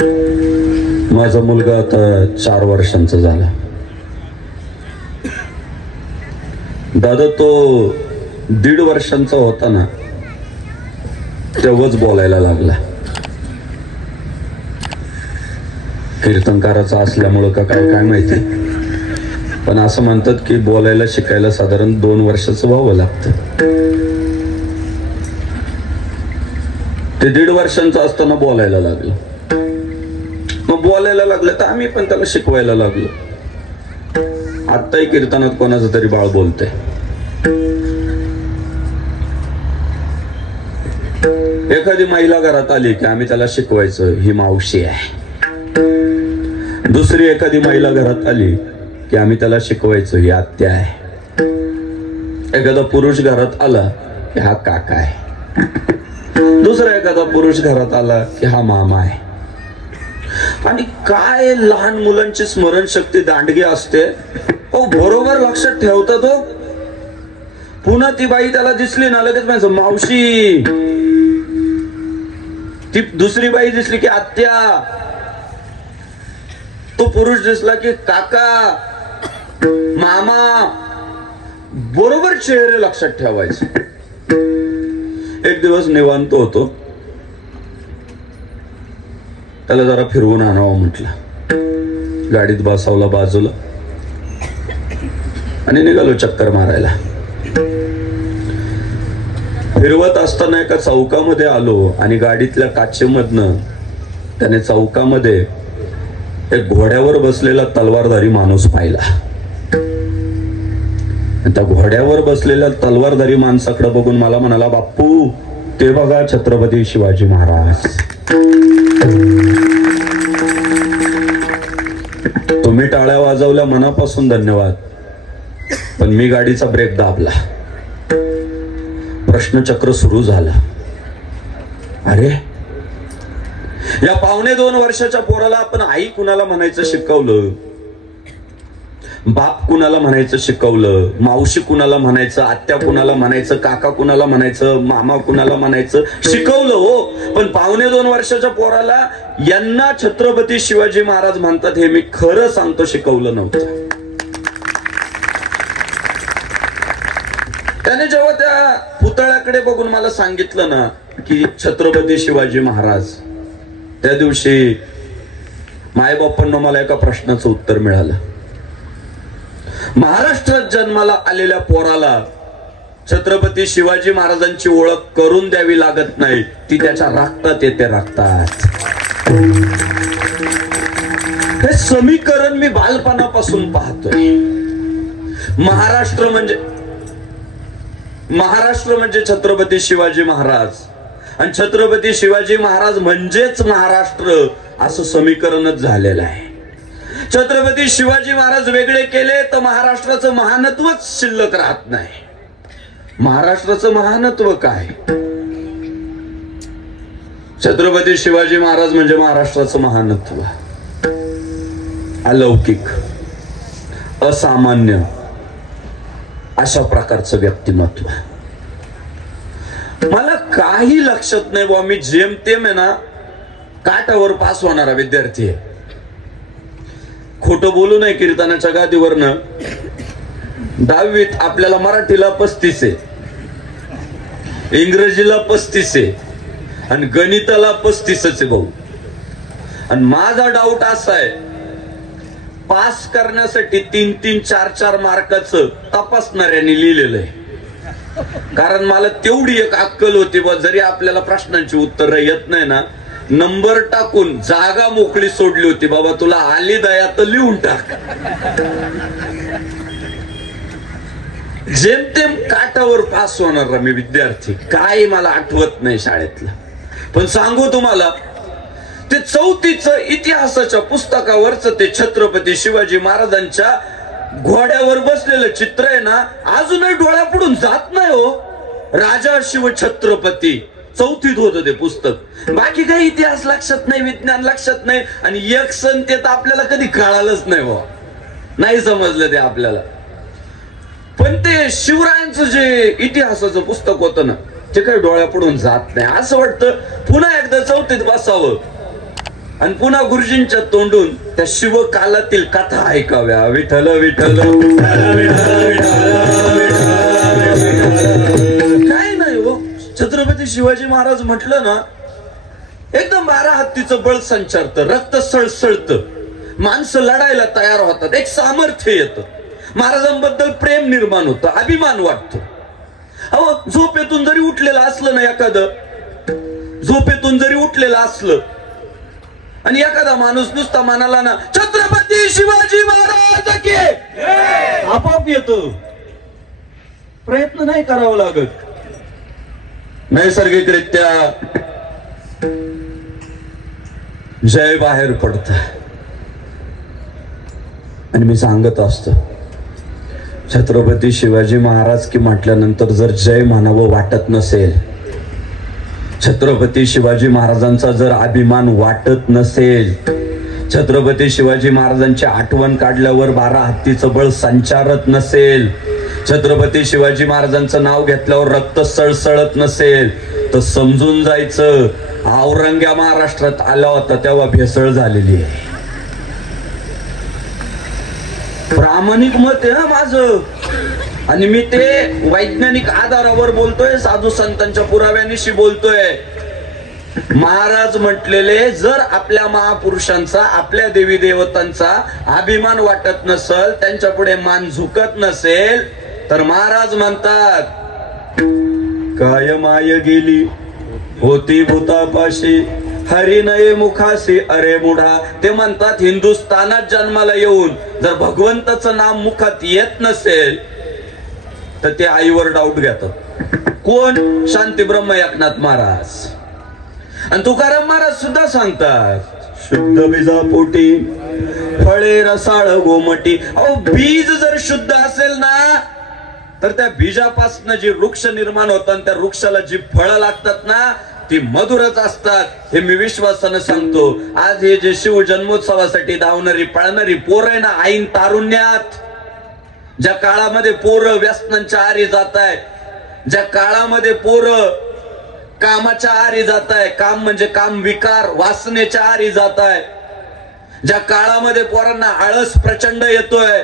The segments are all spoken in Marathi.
माझा मुलगा आता 4 वर्षांचा झाला. दादा तो 1.5 वर्षांचा होता ना तेव्हाच बोलायला लागला. कीर्तनकाराचा असल्यामुळं का काय माहिती, पण असं म्हणतात की बोलायला शिकायला साधारण 2 वर्षाचं व्हावं लागतं. ते 1.5 वर्षांचं असताना बोलायला लागलं. मग बोलायला लागलं तर आम्ही पण त्याला शिकवायला लागलो. आत्ताही कीर्तनात कोणाचं तरी बाळ बोलतंय. एखादी महिला घरात आली की आम्ही त्याला शिकवायचं ही मावशी आहे. दुसरी एखादी महिला घरात आली की आम्ही त्याला शिकवायचं ही आत्या आहे. एखादा पुरुष घरात आला की हा काका आहे. दुसरा एखादा पुरुष घरात आला की हा मामा आहे. आणि काय लहान मुलांची स्मरणशक्ती दांडगी असते. बरोबर लक्षात ठेवतात हो. पुन्हा ती बाई त्याला दिसली ना लगेच म्हणायचं मावशी. ती दुसरी बाई दिसली की आत्या. तो पुरुष दिसला की काका, मामा. बरोबर चेहरे लक्षात ठेवायचे. एक दिवस निवांत होतो, त्याला जरा फिरवून आणावं म्हटलं. गाडीत बसवला बाजूला आणि निघालो चक्कर मारायला. फिरवत असताना एका चौकामध्ये आलो आणि गाडीतल्या काचेमधनं त्याने चौकामध्ये एक घोड्यावर बसलेला तलवारधारी माणूस पाहिला. त्या घोड्यावर बसलेल्या तलवारधारी माणसाकडे बघून मला म्हणाला, बाप्पू ते बघा छत्रपती शिवाजी महाराज. तुम्ही टाळ्या वाजवल्या मनापासून धन्यवाद, पण मी गाडीचा ब्रेक दाबला. प्रश्नचक्र सुरू झालं. अरे या 1.25 वर्षाच्या पोराला आपण आई कुणाला म्हणायचं शिकवलं, बाप कुणाला म्हणायचं शिकवलं, मावशी कुणाला म्हणायचं, आत्या कुणाला म्हणायचं, काका कुणाला म्हणायचं, मामा कुणाला म्हणायचं शिकवलं हो. पण 1.25 वर्षाच्या पोराला यांना छत्रपती शिवाजी महाराज म्हणतात हे मी खरं सांगतो शिकवलं नव्हतं. त्याने जेव्हा त्या पुतळ्याकडे बघून मला सांगितलं ना की छत्रपती शिवाजी महाराज, त्या दिवशी मायबापांना मला एका प्रश्नाचं उत्तर मिळालं. महाराष्ट्रात जन्माला आलेल्या पोराला छत्रपती शिवाजी महाराजांची ओळख करून द्यावी लागत नाही, ती त्याच्या रक्तात येते. रक्तात हे समीकरण मी बालपणापासून पाहतोय. महाराष्ट्र म्हणजे छत्रपती शिवाजी महाराज आणि छत्रपती शिवाजी महाराज म्हणजेच महाराष्ट्र असं समीकरणच झालेलं आहे. छत्रपती शिवाजी महाराज वेगळे केले तर महाराष्ट्राचं महानत्वच शिल्लक राहत नाही. महाराष्ट्राचं महानत्व काय? छत्रपती शिवाजी महाराज म्हणजे महाराष्ट्राचं महानत्व. अलौकिक, असामान्य अशा प्रकारचं व्यक्तिमत्व. मला काही लक्षात नाही बुवा, मी जेमतेम आहे ना काटावर पास होणारा विद्यार्थी आहे. खोटं बोलू नये. कीर्तनाच्या गादीवरनं 10वीत आपल्याला मराठीला 35 आहे, इंग्रजीला 35 आहे आणि गणिताला 35च आहे भाऊ. आणि माझा डाऊट असा आहे, पास करण्यासाठी 3-3, 4-4 मार्काचं तपासणाऱ्यांनी लिहिलेलं आहे. कारण मला तेवढी एक अक्कल होती बा, जरी आपल्याला प्रश्नांची उत्तर येत नाही ना, नंबर टाकून जागा मोकळी सोडली होती. बाबा तुला आली दया तर लिहून टाक. जेमतेम काटावर पास होणार मी विद्यार्थी. काय मला आठवत नाही शाळेतलं, पण सांगू तुम्हाला, ते 4थीचं इतिहासाच्या पुस्तकावरच ते छत्रपती शिवाजी महाराजांच्या घोड्यावर बसलेलं चित्र आहे ना, अजूनही डोळ्यापुढून जात नाही हो. राजा शिव छत्रपती 4थीत होतं ते पुस्तक. बाकी काही इतिहास लक्षात नाही, विज्ञान लक्षात नाही, आणि एक सण ते तर आपल्याला कधी कळालंच नाही हो, नाही समजलं ते आपल्याला. पण ते शिवरायांचं जे इतिहासाचं पुस्तक होतं ना, ते काही डोळ्यापुढून जात नाही. असं वाटतं पुन्हा एकदा 4थीत बसावं आणि पुन्हा गुरुजींच्या तोंडून त्या शिवकालातील कथा ऐकाव्या. विठ्ठल विठ्ठल काय नाही हो. छत्रपती शिवाजी महाराज म्हटलं ना एकदम 12 हत्तीचं बळ संचारतं, रक्त सळसळतं, माणसं लढायला तयार होतात, एक सामर्थ्य येतं, महाराजांबद्दल प्रेम निर्माण होतं, अभिमान वाटतो. अहो झोपेतून जरी उठलेलं असलं ना, एखादं झोपेतून जरी उठलेलं असलं आणि एखादा माणूस नुसता म्हणाला ना छत्रपती शिवाजी महाराज की, आपोआप येतो. प्रयत्न नाही करावा लागत, नैसर्गिकरित्या जय बाहेर पडत. आणि मी सांगत असतो छत्रपती शिवाजी महाराज की म्हटल्यानंतर जर जय म्हणावं वाटत नसेल, छत्रपती शिवाजी महाराजांचा जर अभिमान वाटत नसेल, छत्रपती शिवाजी महाराजांची आठवण काढल्यावर 12 हत्तीचं बळ संचारत नसेल, छत्रपती शिवाजी महाराजांचं नाव घेतल्यावर रक्त सळसळत नसेल, तर समजून जायचं औरंग्या महाराष्ट्रात आला होता तेव्हा भेसळ झालेली आहे. प्रामाणिक मत आहे माझं, आणि मी ते वैज्ञानिक आधारावर बोलतोय, साधू संतांच्या पुराव्यानिशी बोलतोय. महाराज म्हटलेले जर आपल्या महापुरुषांचा, आपल्या देवी देवतांचा अभिमान वाटत नसेल, त्यांच्या पुढे मान झुकत नसेल, तर महाराज म्हणतात काय माय गेली होती भूतापाशी हरिनये मुखाशी अरे मुढा. ते म्हणतात हिंदुस्थानात जन्माला येऊन जर भगवंताचं नाम मुखात येत नसेल तर ते आईवर डाऊट घेतात. कोण? शांती ब्रह्म एकनाथ महाराज आणि तुकाराम महाराज सुद्धा सांगतात शुद्ध बीजा पोटी फळे रसाळ गोमटी. अहो बीज जर शुद्ध असेल ना तर त्या बीजापासून जी वृक्ष निर्माण होतात, त्या वृक्षाला जी फळं लागतात ना ती मधुरच असतात. हे मी विश्वासानं सांगतो. आज हे जे शिव जन्मोत्सवासाठी धावणारी पळणारी पोरं आहे ना, ऐन तारुण्यात, ज्या काळामध्ये पोरं व्यसनांच्या आरी जात आहे, ज्या काळामध्ये पोरं कामाच्या आरी जात आहे, काम म्हणजे काम विकार वासनेच्या आरी जात आहे, ज्या काळामध्ये पोरांना आळस प्रचंड येतोय,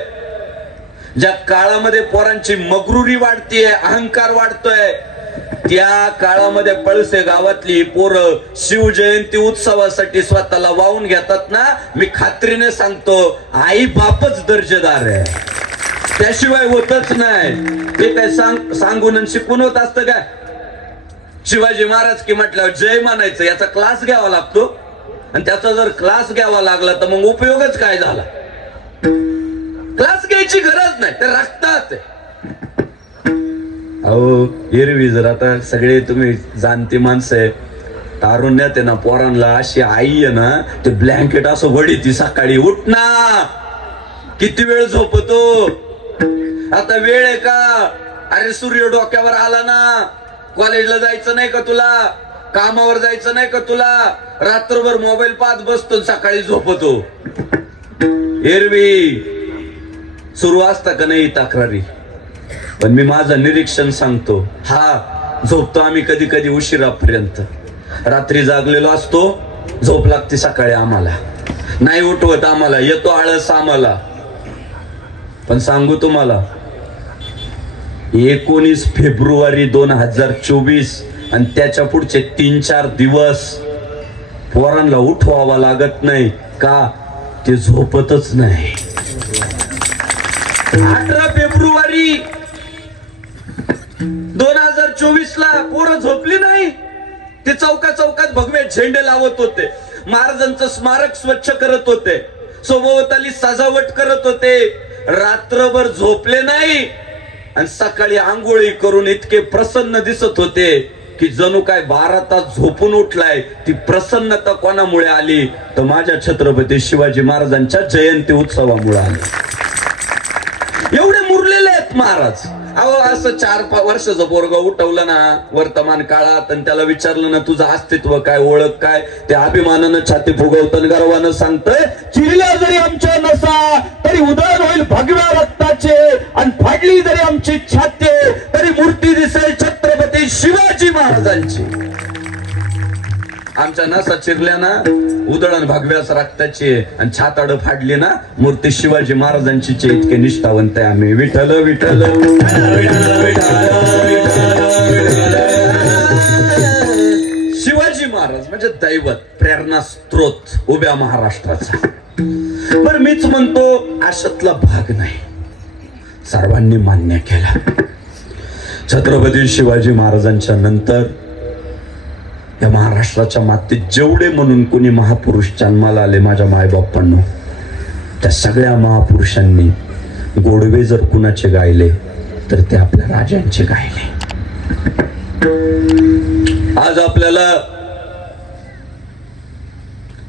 ज्या काळामध्ये पोरांची मगरुरी वाढतीये, अहंकार वाढतोय, त्या काळामध्ये पळसे गावातली पोरं शिवजयंती उत्सवासाठी स्वतःला वाहून घेतात ना, मी खात्रीने सांगतो आई बापच दर्जेदार आहे, त्याशिवाय होतच नाही. ते काय सांगून शिकून होत असतं काय? शिवाजी महाराज की म्हटल्यावर जय म्हणायचं याचा क्लास घ्यावा लागतो, आणि त्याचा जर क्लास घ्यावा लागला तर मग उपयोगच काय झाला? क्लास घ्यायची गरज नाही, ते रक्तात. अहो एरवी जर आता सगळे तुम्ही जाणती माणसं आहे, तारुण्यात आहे ना, पोरांना अशी आई आहे ना, ते ब्लँकेट असं वडी ती सकाळी उठ ना, किती वेळ झोपतो, आता वेळ आहे का? अरे सूर्य डोक्यावर आला ना, कॉलेजला जायचं नाही का तुला, कामावर जायचं नाही का तुला, रात्रभर मोबाईल पाहत बसतो, सकाळी झोपतो. एरवी सुरू असता का नाही तक्रारी? पण मी माझं निरीक्षण सांगतो, हा झोपतो आम्ही कधी कधी उशिरापर्यंत, रात्री जागलेलो असतो, झोप लागते सकाळी आम्हाला, नाही उठवत आम्हाला, येतो आळस आम्हाला. पण सांगू तुम्हाला 19 फेब्रुवारी 2024 आणि त्याच्या पुढचे 3-4 दिवस पोरांना उठवावा लागत नाही का? ते झोपतच नाही. 18 फेब्रुवारी 2024 ला पोरं झोपली नाही, ते चौका चौकात भगवे झेंडे लावत होते, महाराजांचं स्मारक स्वच्छ करत होते, सभोवताली सजावट करत होते, रात्रभर झोपले नाही, आणि सकाळी आंघोळी करून इतके प्रसन्न दिसत होते की जणू काय 12 तास झोपून उठलाय. ती प्रसन्नता कोणामुळे आली? तर माझ्या छत्रपती शिवाजी महाराजांच्या जयंती उत्सवामुळे आली. एवढे मुरलेले आहेत महाराज. अहो असं 4-5 वर्षाचं पोरगं उठवलं ना वर्तमान काळात आणि त्याला विचारलं ना तुझं अस्तित्व काय, ओळख काय, ते अभिमानानं छाती फुगवतं, गर्वानं सांगतोय चिरल्या जरी आमच्या नसा तरी उदय होईल भगव्या रक्ताचे, आणि फाडली जरी आमची छाती तरी मूर्ती दिसेल छत्रपती शिवाजी महाराजांची. आमच्या नासा चिरल्या ना उधळण भागव्यास रक्ताची आणि छाताड फाडली ना मूर्ती शिवाजी महाराजांची इतके निष्ठावंत आहे आम्ही. विठ्ठल विठ्ठल शिवाजी महाराज म्हणजे दैवत, प्रेरणा स्त्रोत उभ्या महाराष्ट्राचा. बरं मीच म्हणतो अशातला भाग नाही, सर्वांनी मान्य केला. छत्रपती शिवाजी महाराजांच्या नंतर या महाराष्ट्राच्या मातीत जेवढे म्हणून कोणी महापुरुष जन्माला आले माझ्या मायबापांनो, त्या सगळ्या महापुरुषांनी गोडवे जर कुणाचे गायले तर ते आपल्या राजांचे गायले. आज आपल्याला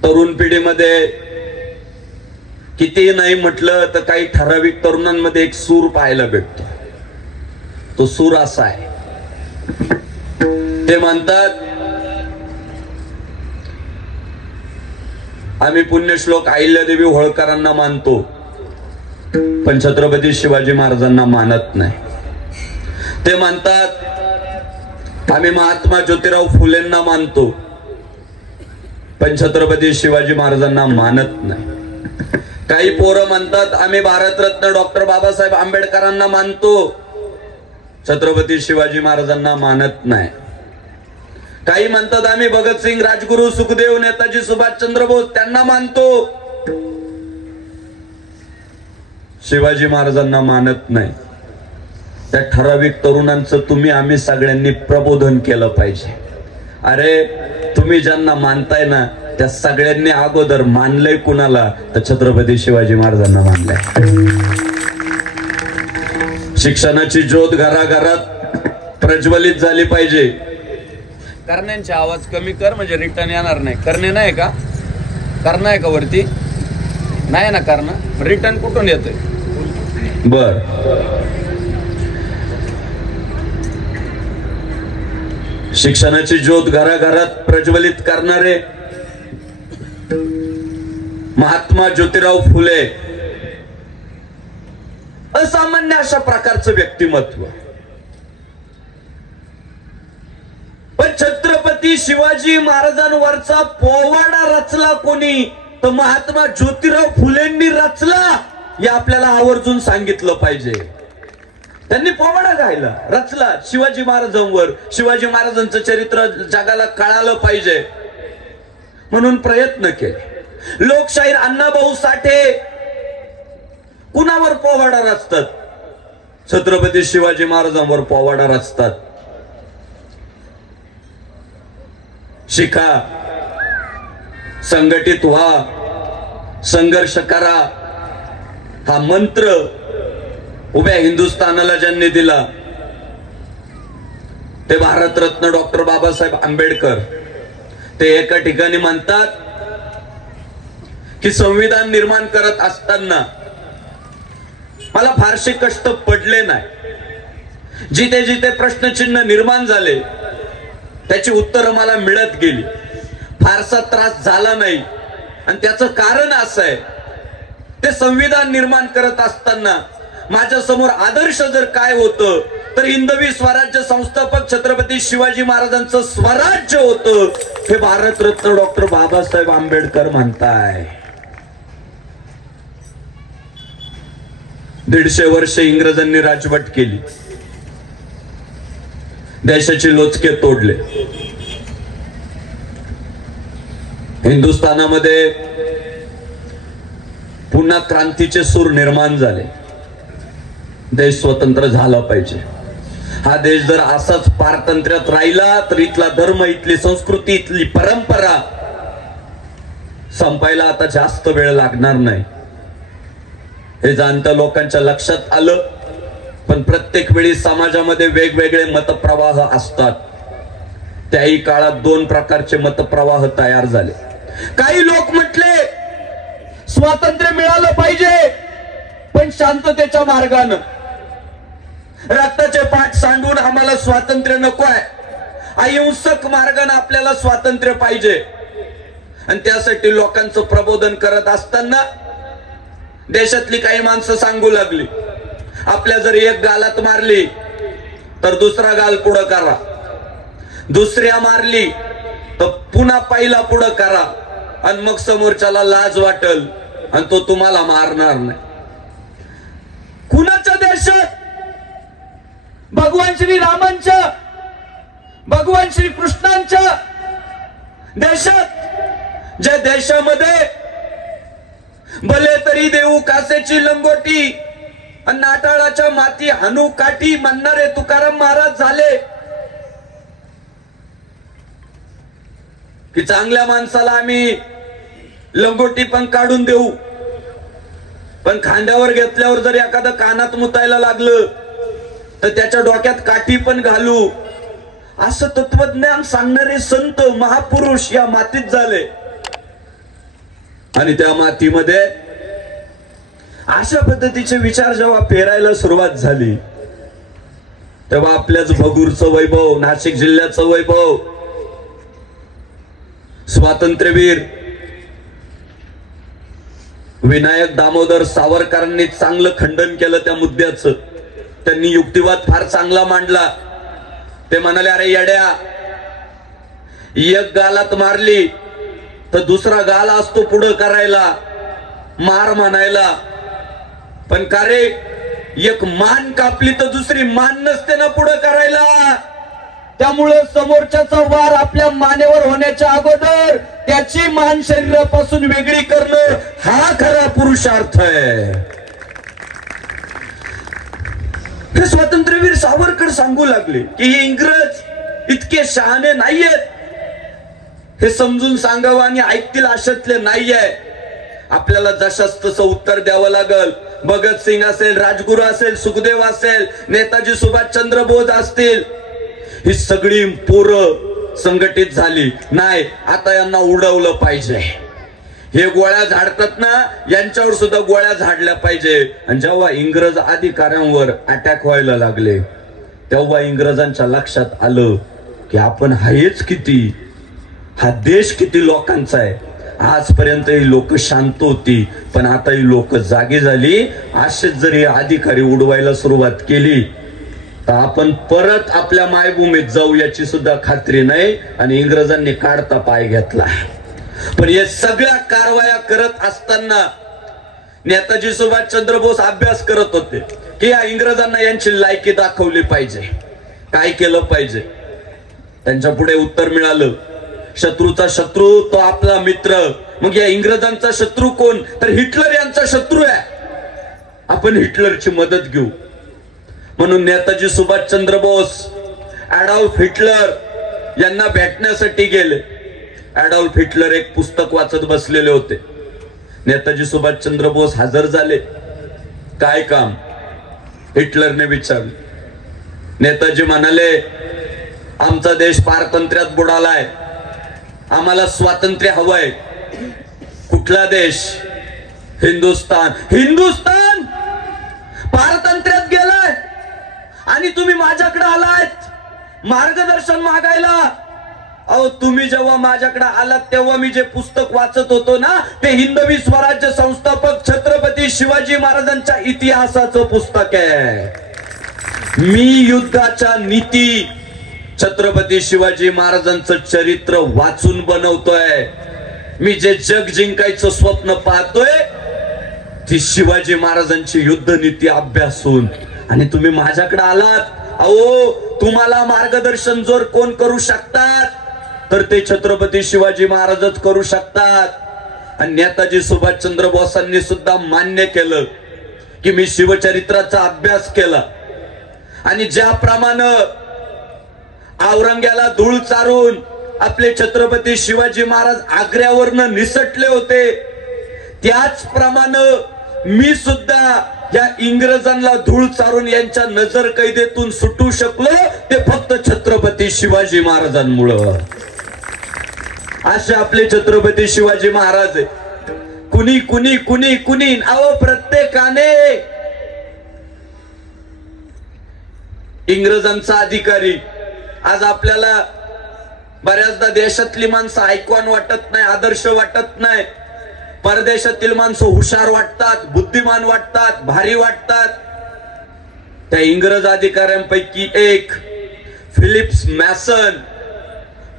तरुण पिढीमध्ये किती नाही म्हटलं तर काही ठराविक तरुणांमध्ये एक सूर पाहायला भेटतो. तो सूर असा आहे, ते म्हणतात आम्ही पुण्यश्लोक अहिल्यादेवी होळकरांना मानतो पण छत्रपती शिवाजी महाराजांना मानत नाही. ते म्हणतात आम्ही महात्मा ज्योतिराव फुलेंना मानतो पण छत्रपती शिवाजी महाराजांना मानत नाही. काही पोरं म्हणतात आम्ही भारतरत्न डॉक्टर बाबासाहेब आंबेडकरांना मानतो, छत्रपती शिवाजी महाराजांना मानत नाही. काही म्हणतात आम्ही भगतसिंग, राजगुरू, सुखदेव, नेताजी सुभाषचंद्र बोस त्यांना मानतो, शिवाजी महाराजांना मानत नाही. त्या ठराविक तरुणांचं तुम्ही आम्ही सगळ्यांनी प्रबोधन केलं पाहिजे. अरे तुम्ही ज्यांना मानताय ना त्या सगळ्यांनी अगोदर मानलंय कुणाला तर छत्रपती शिवाजी महाराजांना मानलंय. शिक्षणाची ज्योत घराघरात प्रज्वलित झाली पाहिजे. करण्यांचे आवाज कमी कर म्हणजे रिटर्न येणार नाही. करणे नाही का? करणं आहे का वरती? नाही ना करणं, रिटर्न कुठून येतंय? बर, शिक्षणाची ज्योत घराघरात प्रज्वलित करणारे महात्मा ज्योतिराव फुले असामान्य अशा प्रकारचं व्यक्तिमत्व. पण छत्रपती शिवाजी महाराजांवरचा पोवाडा रचला कोणी तर महात्मा ज्योतिराव फुलेंनी रचला हे आपल्याला आवर्जून सांगितलं पाहिजे. त्यांनी पोवाडा गायला, रचला शिवाजी महाराजांवर. शिवाजी महाराजांचं चरित्र जगाला कळालं पाहिजे म्हणून प्रयत्न केले. लोकशाहीर अण्णाभाऊ साठे कुणावर पोवाडा रचतात? छत्रपती शिवाजी महाराजांवर पोवाडा रचतात. शिका, संघटित व्हा, संघर्ष करा हा मंत्र उभ्या हिंदुस्थानाला ज्यांनी दिला ते भारतरत्न डॉक्टर बाबासाहेब आंबेडकर. ते एका ठिकाणी म्हणतात की संविधान निर्माण करत असताना मला फारसे कष्ट पडले नाही. जिथे जिथे प्रश्नचिन्ह निर्माण झाले त्याची उत्तरं मला मिळत गेली, फारसा त्रास झाला नाही. आणि त्याचं कारण असं आहे, ते संविधान निर्माण करत असताना माझ्या समोर आदर्श जर काय होतं तर हिंदवी स्वराज्य संस्थापक छत्रपती शिवाजी महाराजांचं स्वराज्य होतं. हे भारतरत्न डॉक्टर बाबासाहेब आंबेडकर म्हणताय. 150 वर्ष इंग्रजांनी राजवट केली, देशाचे लोचके तोडले. हिंदुस्थानामध्ये पुन्हा क्रांतीचे सूर निर्माण झाले. देश स्वतंत्र झाला पाहिजे. हा देश जर असाच पारतंत्र्यात राहिला तर इथला धर्म, इथली संस्कृती, इथली परंपरा संपायला आता जास्त वेळ लागणार नाही. हे जाणत्या लोकांच्या लक्षात आलं. पण प्रत्येक वेळी समाजामध्ये वेगवेगळे मतप्रवाह असतात. त्याही काळात 2 प्रकारचे मतप्रवाह तयार झाले. काही लोक म्हटले स्वातंत्र्य मिळालं पाहिजे पण शांततेच्या मार्गानं, रक्ताचे पाठ सांडून आम्हाला स्वातंत्र्य नको आहे, अहिंसक मार्गाने आपल्याला स्वातंत्र्य पाहिजे. आणि त्यासाठी लोकांचं प्रबोधन करत असताना देशातली काही माणसं सांगू लागली आपल्या जर एक गालात मारली तर दुसरा गाल पुढं करा, दुसऱ्या मारली तर पुन्हा पहिला पुढं करा आणि मग समोरच्याला लाज वाटल आणि तो तुम्हाला मारणार नाही. कुणाच्या देशात? भगवान श्री रामांच्या, भगवान श्री कृष्णांच्या देशात, ज्या देशामध्ये भले तरी देऊ कासेची लंगोटी आणि नाटाळाच्या माती हानू काठी म्हणणारे तुकाराम महाराज झाले की चांगल्या माणसाला आम्ही लंगोटी पण काढून देऊ, पण खांद्यावर घेतल्यावर जर एखादं कानात मुतायला लागलं तर त्याच्या डोक्यात काठी पण घालू, असं तत्वज्ञान सांगणारे संत महापुरुष या मातीत झाले. आणि त्या मातीमध्ये अशा पद्धतीचे विचार जेव्हा पेरायला सुरुवात झाली तेव्हा आपल्याच भगूरचं वैभव, नाशिक जिल्ह्याचं वैभव, स्वातंत्र्यवीर विनायक दामोदर सावरकरांनी चांगलं खंडन केलं त्या मुद्द्याचं. त्यांनी युक्तिवाद फार चांगला मांडला. ते म्हणाले, अरे येड्या, एक गालात मारली तर दुसरा गाल असतो पुढं करायला, मार म्हणायला, पण का रे एक मान कापली तर दुसरी मान नसते ना पुढं करायला. त्यामुळे समोरच्याचा वार आपल्या मानेवर होण्याच्या अगोदर त्याची मान शरीरापासून वेगळी करणं हा खरा पुरुषार्थ आहे. हे स्वातंत्र्यवीर सावरकर सांगू लागले की हे इंग्रज इतके शहाणे नाहीयेत, हे समजून सांगावं आणि ऐकतील अशातले नाहीये. आपल्याला जशाच तसं उत्तर द्यावं लागल. भगतसिंग असेल, राजगुरू असेल, सुखदेव असेल, नेताजी सुभाषचंद्र बोस असतील, ही सगळी पोरं संघटित झाली. नाही, आता यांना उडवलं पाहिजे. हे गोळ्या झाडतात ना, यांच्यावर सुद्धा गोळ्या झाडल्या पाहिजे. आणि जेव्हा इंग्रज अधिकाऱ्यांवर अटॅक व्हायला लागले तेव्हा इंग्रजांच्या लक्षात आलं की आपण आहेच किती, हा देश किती लोकांचा आहे. आजपर्यंत ही लोक शांत होती, पण आता ही लोक जागी झाली. असेच जरी अधिकारी उडवायला सुरुवात केली तर आपण परत आपल्या मायभूमीत जाऊ याची सुद्धा खात्री नाही. आणि इंग्रजांनी काढता पाय घेतला. पण हे सगळ्या कारवाया करत असताना नेताजी सुभाषचंद्र बोस अभ्यास करत होते की या इंग्रजांना यांची लायकी दाखवली पाहिजे. काय केलं पाहिजे? त्यांच्या पुढे उत्तर मिळालं, शत्रूचा शत्रू तो आपला मित्र. मग या इंग्रजांचा शत्रू कोण? तर हिटलर यांचा शत्रू आहे. आपण हिटलरची मदत घेऊ. म्हणून नेताजी सुभाषचंद्र बोस ॲडॉल्फ हिटलर यांना भेटण्यासाठी गेले. ॲडॉल्फ हिटलर एक पुस्तक वाचत बसलेले होते. नेताजी सुभाषचंद्र बोस हजर झाले. काय काम? हिटलरने विचारले. नेताजी म्हणाले, आमचा देश पारतंत्र्यात बुडालाय, आम्हाला स्वातंत्र्य हवंय. कुठला देश? हिंदुस्तान. हिंदुस्तान पारतंत्र्यात गेलाय आणि तुम्ही माझ्याकडे आलात मार्गदर्शन मागायला. अहो, तुम्ही जेव्हा माझ्याकडे आलात तेव्हा मी जे पुस्तक वाचत होतो ना, ते हिंदवी स्वराज्य संस्थापक छत्रपती शिवाजी महाराजांच्या इतिहासाचं पुस्तक आहे. मी युद्धाच्या नीती छत्रपती शिवाजी महाराजांचं चरित्र वाचून बनवतोय. मी जे जग जिंकायचं स्वप्न पाहतोय ती शिवाजी महाराजांची युद्ध नीती अभ्यासून. आणि तुम्ही माझ्याकडे आलात. अहो, तुम्हाला मार्गदर्शन जर कोण करू शकतात तर ते छत्रपती शिवाजी महाराजच करू शकतात. आणि नेताजी सुभाषचंद्र बोसांनी सुद्धा मान्य केलं की मी शिवचरित्राचा अभ्यास केला आणि ज्याप्रमाणे औरंग्याला धूळ चारून आपले छत्रपती शिवाजी महाराज आग्र्यावरनं निसटले होते, त्याचप्रमाणे मी सुद्धा या इंग्रजांना धूळ चारून यांच्या नजर कैदेतून सुटू शकलो ते फक्त छत्रपती शिवाजी महाराजांमुळं. असे आपले छत्रपती शिवाजी महाराज आहे. कुणी कुणी कुणी कुणी अहो, प्रत्येकाने इंग्रजांचा अधिकारी. आज आपल्याला बऱ्याचदा देशातली माणसं ऐकवान वाटत नाही, आदर्श वाटत नाही. परदेशातील माणसं हुशार वाटतात, बुद्धिमान वाटतात, भारी वाटतात. त्या इंग्रज अधिकाऱ्यांपैकी एक फिलिप्स मॅसन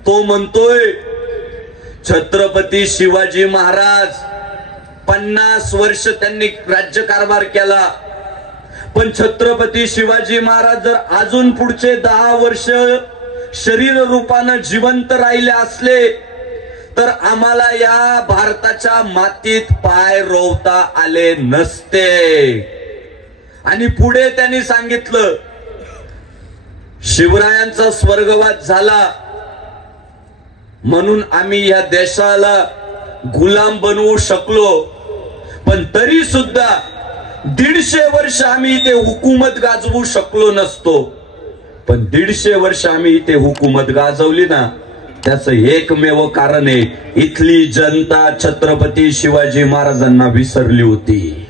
तो म्हणतोय छत्रपती शिवाजी महाराज 50 वर्ष त्यांनी राज्यकारभार केला, पण छत्रपती शिवाजी महाराज जर अजून पुढचे 10 वर्ष शरीर रूपानं जिवंत राहिले असले तर आम्हाला या भारताच्या मातीत पाय रोवता आले नसते. आणि पुढे त्यांनी सांगितलं, शिवरायांचा स्वर्गवास झाला म्हणून आम्ही या देशाला गुलाम बनवू शकलो, पण तरी सुद्धा 150 वर्ष आम्ही इथे हुकूमत गाजवू शकलो नसतो. पण 150 वर्ष आम्ही इथे हुकूमत गाजवली ना, त्याचं एकमेव कारण आहे, इथली जनता छत्रपती शिवाजी महाराजांना विसरली होती,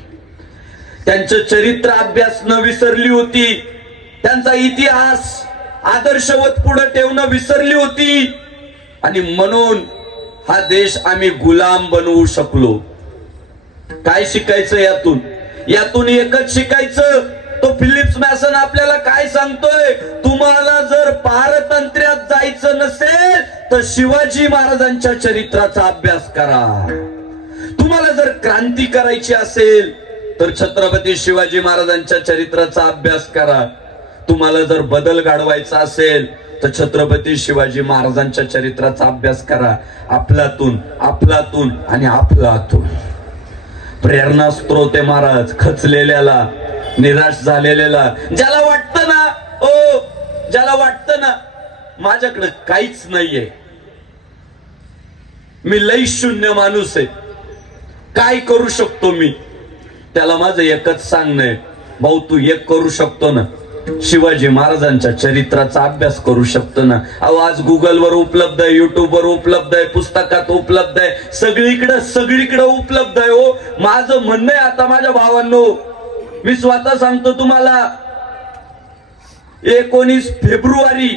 त्यांचं चरित्र अभ्यास न विसरली होती, त्यांचा इतिहास आदर्शवत पुढे ठेवणं विसरली होती. आणि म्हणून हा देश आम्ही गुलाम बनवू शकलो. काय शिकायचं यातून? यातून एकच शिकायचं, तो फिलिप्स मॅसन आपल्याला काय सांगतोय, तुम्हाला जर पारतंत्र्यात जायचं नसेल तर शिवाजी महाराजांच्या चरित्राचा अभ्यास करा. तुम्हाला जर क्रांती करायची असेल तर छत्रपती शिवाजी महाराजांच्या चरित्राचा अभ्यास करा. तुम्हाला जर बदल घडवायचा असेल तर छत्रपती शिवाजी महाराजांच्या चरित्राचा अभ्यास करा. आपलातून आपलातून आणि आपलातून प्रेरणा स्त्रोत आहे महाराज, खचलेल्याला, निराश झालेल्याला, ज्याला वाटतं ना, ज्याला वाटतं ना माझ्याकडे काहीच नाहीये, मी लई शून्य माणूस आहे, काय करू शकतो मी, त्याला माझं एकच सांगणं आहे, भाऊ तू एक करू शकतो ना, शिवाजी महाराजांच्या चरित्राचा अभ्यास करू शकतो ना. अहो आज गुगलवर उपलब्ध आहे, युट्यूबवर उपलब्ध आहे, पुस्तकात उपलब्ध आहे, सगळीकडे उपलब्ध आहे. हो माझं म्हणणं आहे आता माझ्या भावांनो, मी स्वतः सांगतो तुम्हाला, 19 फेब्रुवारी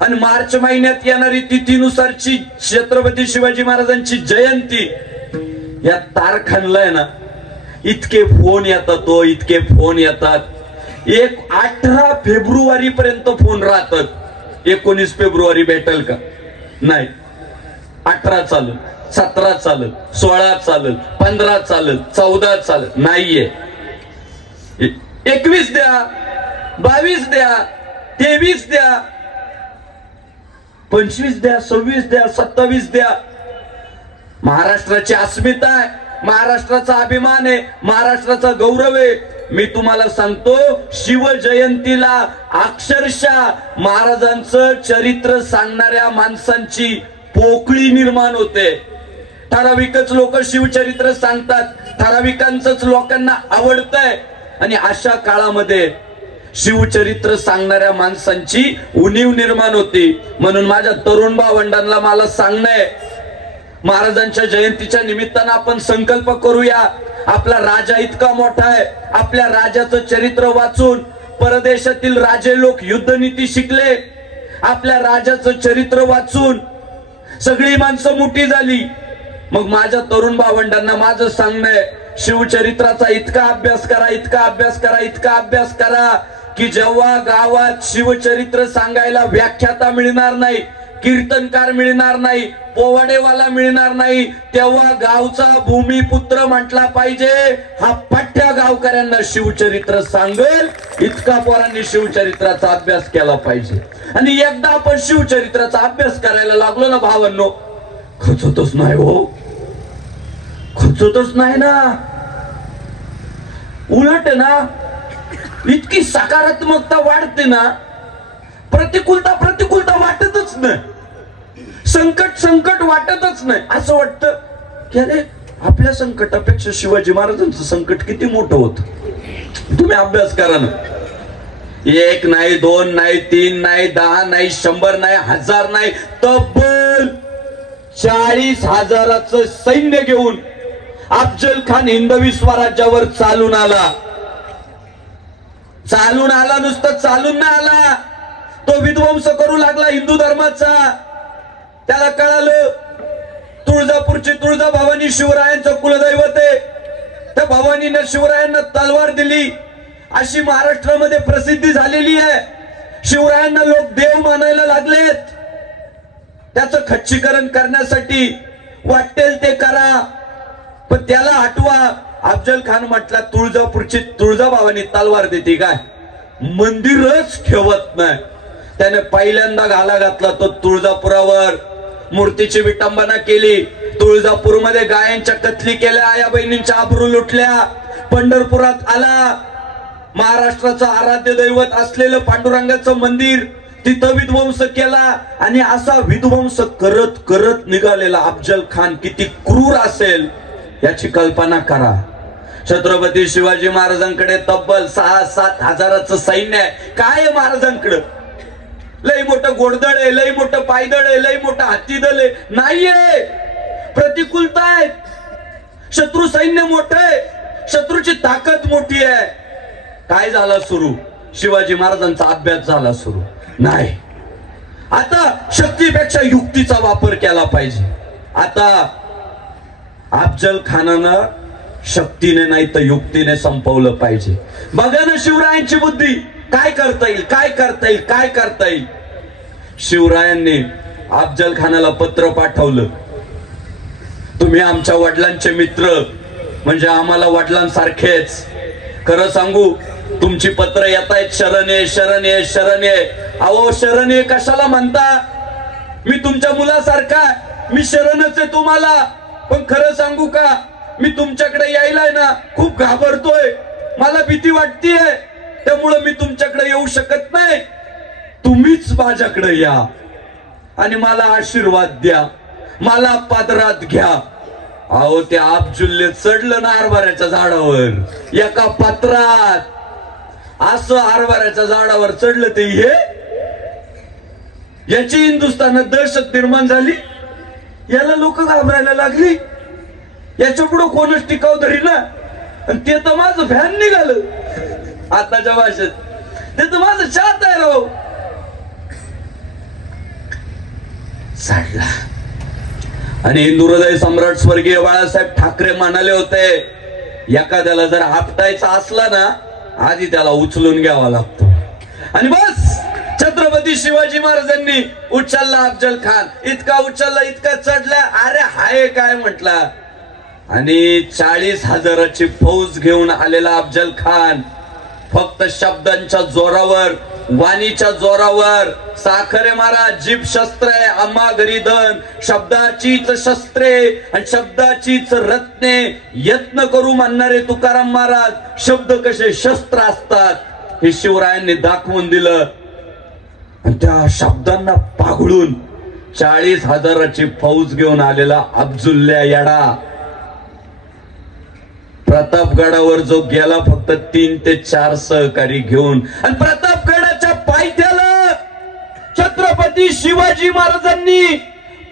आणि मार्च महिन्यात येणारी तिथीनुसारची छत्रपती शिवाजी महाराजांची जयंती, या तारखांना आहे ना इतके फोन येतात, इतके फोन येतात. 18 फेब्रुवारी पर्यंत फोन राहतात. 19 फेब्रुवारी भेटेल का? नाही. 18 चालेल, 17 चालेल, 16 चालेल, 15 चालेल, 14 चालेल, नाहीये. 21 द्या, 22 द्या, 23 द्या, 25 द्या, 26 द्या, 27 द्या. महाराष्ट्राची अस्मिता आहे, महाराष्ट्राचा अभिमान आहे, महाराष्ट्राचा गौरव आहे. मी तुम्हाला सांगतो, शिवजयंतीला अक्षरशः महाराजांचं चरित्र सांगणाऱ्या माणसांची पोकळी निर्माण होते. ठराविकच लोक शिवचरित्र सांगतात, ठराविकांचंच लोकांना आवडतंय, आणि अशा काळामध्ये शिवचरित्र सांगणाऱ्या माणसांची उणीव निर्माण होती. म्हणून माझ्या तरुण भावंडांना मला सांगणं आहे, महाराजांच्या जयंतीच्या निमित्तानं आपण संकल्प करूया. आपला राजा इतका मोठा आहे, आपल्या राजाचं चरित्र वाचून परदेशातील राजे लोक युद्धनीती शिकले, आपल्या राजाचं चरित्र वाचून सगळी माणसं मोठी झाली. मग माझ्या तरुण भावंडांना माझं सांगणं आहे, शिवचरित्राचा इतका अभ्यास करा, इतका अभ्यास करा, इतका अभ्यास करा की जेव्हा गावात शिवचरित्र सांगायला व्याख्याता मिळणार नाही, कीर्तनकार मिळणार नाही, पोवाडेवाला मिळणार नाही, तेव्हा गावचा भूमिपुत्र म्हटला पाहिजे हा पठ्ठ्या गावकऱ्यांना शिवचरित्र सांगेल इतका पोरांनी शिवचरित्राचा अभ्यास केला पाहिजे. आणि एकदा आपण शिवचरित्राचा अभ्यास करायला लागलो ना भावांनो, खचतच नाही. हो खचतच नाही ना, उलट ना इतकी सकारात्मकता वाढते ना, प्रतिकूलता वाटतच नाही, संकट वाटतच नाही. असं वाटतं की अरे आपल्या संकटापेक्षा शिवाजी महाराजांचं संकट किती मोठं होतं. तुम्ही अभ्यास करा ना, 1 नाही, 2 नाही, 3 नाही, 10 नाही, 100 नाही, 1000 नाही, तब्बल 40,000चं सैन्य घेऊन अफजल खान हिंदवी स्वराज्यावर चालून आला. नुसतं चालून नाही आला, तो विध्वंस करू लागला हिंदू धर्माचा. त्याला कळालं तुळजापूरची तुळजाभवानी शिवरायांचं कुलदैवत आहे, त्या भवानीने शिवरायांना तलवार दिली अशी महाराष्ट्रामध्ये प्रसिद्धी झालेली आहे. शिवरायांना लोक देव मानायला लागलेत. त्याचं खच्चीकरण करण्यासाठी वाटेल ते करा, पण त्याला हटवा. अफजल खान म्हटला तुळजापूरची तुळजाभवानी तलवार देते काय, मंदिरच ठेवत नाही. त्याने पहिल्यांदा घाला घातला तो तुळजापुरावर, मूर्तीची विटंबना केली. तुळजापूरमध्ये गायांच्या कत्ली केल्या, आया बहिणींच्या आबरू लुटल्या. पंढरपुरात आला, महाराष्ट्राचं आराध्य दैवत असलेलं पांडुरंगाचं मंदिर तिथं विध्वंस केला. आणि असा विध्वंस करत करत निघालेला अफजल खान किती क्रूर असेल याची कल्पना करा. छत्रपती शिवाजी महाराजांकडे तब्बल 6-7 हजाराचं सैन्य आहे. काय आहे महाराजांकडे? लई मोठं घोडदळ आहे, लई मोठं पायदळ आहे, लई मोठं हत्तीदल आहे नाहीये. प्रतिकूलता आहे, शत्रू सैन्य मोठं आहे, शत्रूची ताकद मोठी आहे. काय झाला सुरू? शिवाजी महाराजांचा अभ्यास झाला सुरू. नाही, आता शक्तीपेक्षा युक्तीचा वापर केला पाहिजे. आता अफजल खानानं शक्तीने नाही तर युक्तीने संपवलं पाहिजे. बघा ना शिवरायांची बुद्धी, काय करता येईल, काय करता येईल, काय करता येईल. शिवरायांनी अफजल खानाला पत्र पाठवलं, तुम्ही आमच्या वडिलांचे मित्र, म्हणजे आम्हाला वडिलांसारखेच. खरं सांगू, तुमची पत्र येत आहेत शरण ये, शरण ये, शरण ये. अहो शरण ये कशाला म्हणता? मी तुमच्या मुलासारखा, मी शरणच आहे तुम्हाला. पण खरं सांगू का, मी तुमच्याकडे यायलाय ना खूप घाबरतोय, मला भीती वाटतेय, त्यामुळे मी तुमच्याकडे येऊ शकत नाही. तुम्हीच माझ्याकडे या आणि मला आशीर्वाद द्या, मला पादरात घ्या. अहो ते अफजुल्ले चढलं ना हरभऱ्याच्या झाडावर, एका पत्रात असं हरभऱ्याच्या झाडावर चढलं ते हे. याची हिंदुस्थानात दहशत निर्माण झाली, याला लोक घाबरायला लागली. याच्या पुढे कोणच टिकाव धरी ना. आणि ते तर माझं फॅन निघालं आताच्या भाषेत, ते तर माझं चाहत आहे राव. साडला. आणि हिंदू हृदय सम्राट स्वर्गीय बाळासाहेब ठाकरे म्हणाले होते, एखाद्याला जर आपटायचा असला ना आधी त्याला उचलून घ्यावा लागतो. आणि बस छत्रपती शिवाजी महाराजांनी उचलला अफजल खान, इतका उचलला, इतका चढला. अरे हाय काय म्हटला. आणि 40 हजाराची फौज घेऊन आलेला अफजल खान फक्त शब्दांच्या जोरावर, वाणीच्या जोरावर. साखरे महाराज जीभ शस्त्र आहे, आम्हा घरी धन. शब्दाचीच शस्त्रे आणि शब्दाचीच रत्ने, यत्न करू म्हणणारे तुकाराम महाराज. शब्द कसे शस्त्र असतात हे शिवरायांनी दाखवून दिलं. आणि त्या शब्दांना पाघळून 40 हजाराची फौज घेऊन आलेला अफजुल्ल्या येडा प्रतापगडावर जो गेला फक्त 3 ते 4 सहकारी घेऊन. आणि प्रतापगडाच्या पायथ्याला छत्रपती शिवाजी महाराजांनी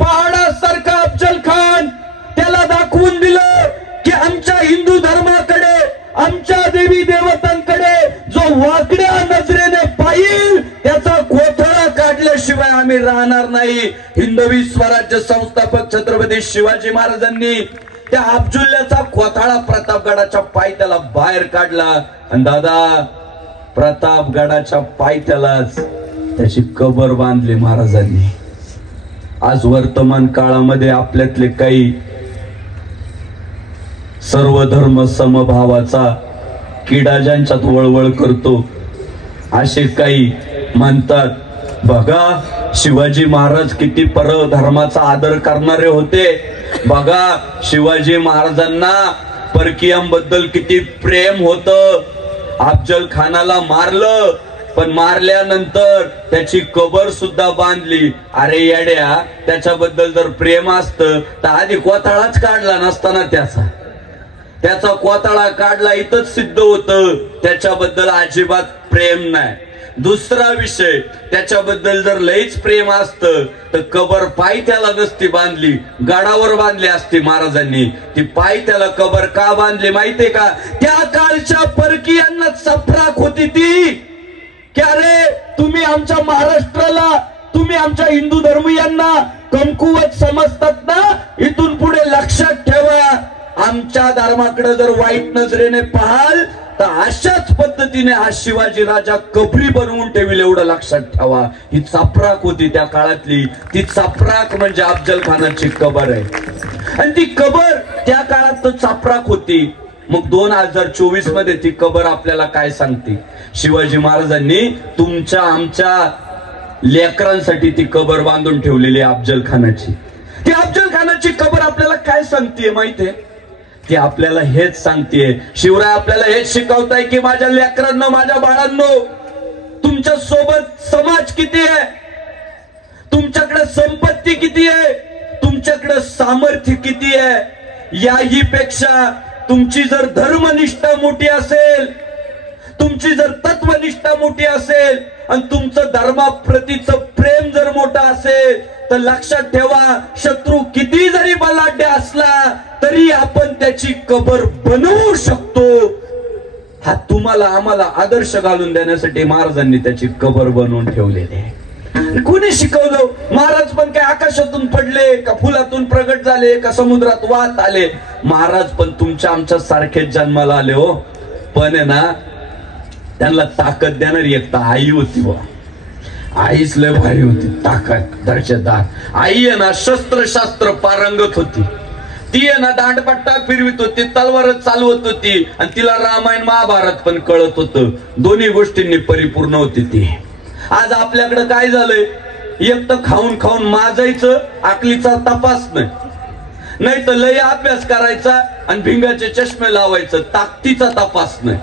पहाडासारखा अफजल खान त्याला दाखवून दिलं की आमच्या हिंदू धर्माकडे, आमच्या देवी देवतांकडे जो वाकड्या नजरेने पाहिल त्याचा कोथळा काढल्याशिवाय आम्ही राहणार नाही. हिंदवी स्वराज्य संस्थापक छत्रपती शिवाजी महाराजांनी त्या अफजुल्ल्याचा कोथळा प्रतापगडाच्या पायथ्याला बाहेर काढला. आणि दादा प्रतापगडाच्या पायथ्यालाच त्याची कबर बांधली महाराजांनी. आज वर्तमान काळामध्ये आपल्यातले काही सर्व धर्म समभावाचा किडा ज्यांच्यात वळवळ करतो असे काही म्हणतात, बघा शिवाजी महाराज किती परधर्माचा आदर करणारे होते, बघा शिवाजी महाराजांना परकीयांबद्दल किती प्रेम होतं. अफजल खानाला मारलं, पण मारल्यानंतर त्याची कबर सुद्धा बांधली. अरे येड्या, त्याच्याबद्दल जर प्रेम असतं तर आधी कोथळाच काढला नसताना. त्याचा कोथळा काढला इथंच सिद्ध होतं त्याच्याबद्दल अजिबात प्रेम नाही. दुसरा विषय, त्याच्याबद्दल जर लईच प्रेम असतं तर कबर पायथ्याला नसती बांधली, गडावर बांधली असती महाराजांनी. ती पायथ्याला कबर का बांधली माहितीये का? त्या काळच्या परकीयांना चपराक होती ती की अरे तुम्ही आमच्या महाराष्ट्राला, तुम्ही आमच्या हिंदू धर्मीयांना कमकुवत समजतात ना, इथून पुढे लक्षात ठेवा आमच्या धर्माकडे जर वाईट नजरेने पाहाल तर अशाच पद्धतीने हा शिवाजी राजा कबरी बनवून ठेवील, एवढं लक्षात ठेवा. ही चापराक होती त्या काळातली. ती चापराक म्हणजे अफजल खानाची कबर आहे. आणि ती कबर त्या काळात चापराक होती. मग 2024 मध्ये ती कबर आपल्याला काय सांगते? शिवाजी महाराजांनी तुमच्या आमच्या लेकरांसाठी ती कबर बांधून ठेवलेली अफजल खानाची. ती अफजल खानाची कबर आपल्याला काय सांगतेय माहितीये? ती आपल्याला हेच सांगतेय, शिवराय आपल्याला हेच शिकवताय की माझ्या लेकरांनो, माझ्या बाळांनो, तुमच्या सोबत समाज किती आहे, तुमच्याकडे संपत्ती किती आहे, तुमच्याकडे सामर्थ्य किती आहे, याही पेक्षा तुमची जर धर्मनिष्ठा मोठी असेल, तुमची जर तत्वनिष्ठा मोठी असेल आणि तुमचं धर्माप्रतीचं प्रेम जर मोठं असेल तर लक्षात ठेवा, शत्रू किती जरी बलाढ्य असला तरी आपण त्याची कबर बनवू शकतो. हा तुम्हाला आम्हाला आदर्श घालून देण्यासाठी महाराजांनी त्याची कबर बनवून ठेवलेली आहे. कोणी शिकवलं? महाराज पण काय आकाशातून पडले का, फुलातून प्रगट झाले का, समुद्रात वाहत आले? महाराज पण तुमच्या आमच्या सारखेच जन्माला आले हो. पण आहे ना, त्यांना ताकद देणारी एक आई होती बा. आईच लय भारी होती, ताकद दर्जेदार. आई आहे ना शस्त्रशास्त्र पारंगत होती. ती आहे ना दांडपट्टा फिरवित होती, तलवारच चालवत होती आणि तिला रामायण महाभारत पण कळत होतं. दोन्ही गोष्टींनी परिपूर्ण होती ती. आज आपल्याकडे काय झालंय? एक तर खाऊन खाऊन माजायचं, आकलीचा तपास नाही तर लय अभ्यास करायचा आणि भिंगाचे चष्मे लावायचं, ताकदीचा तपास नाही.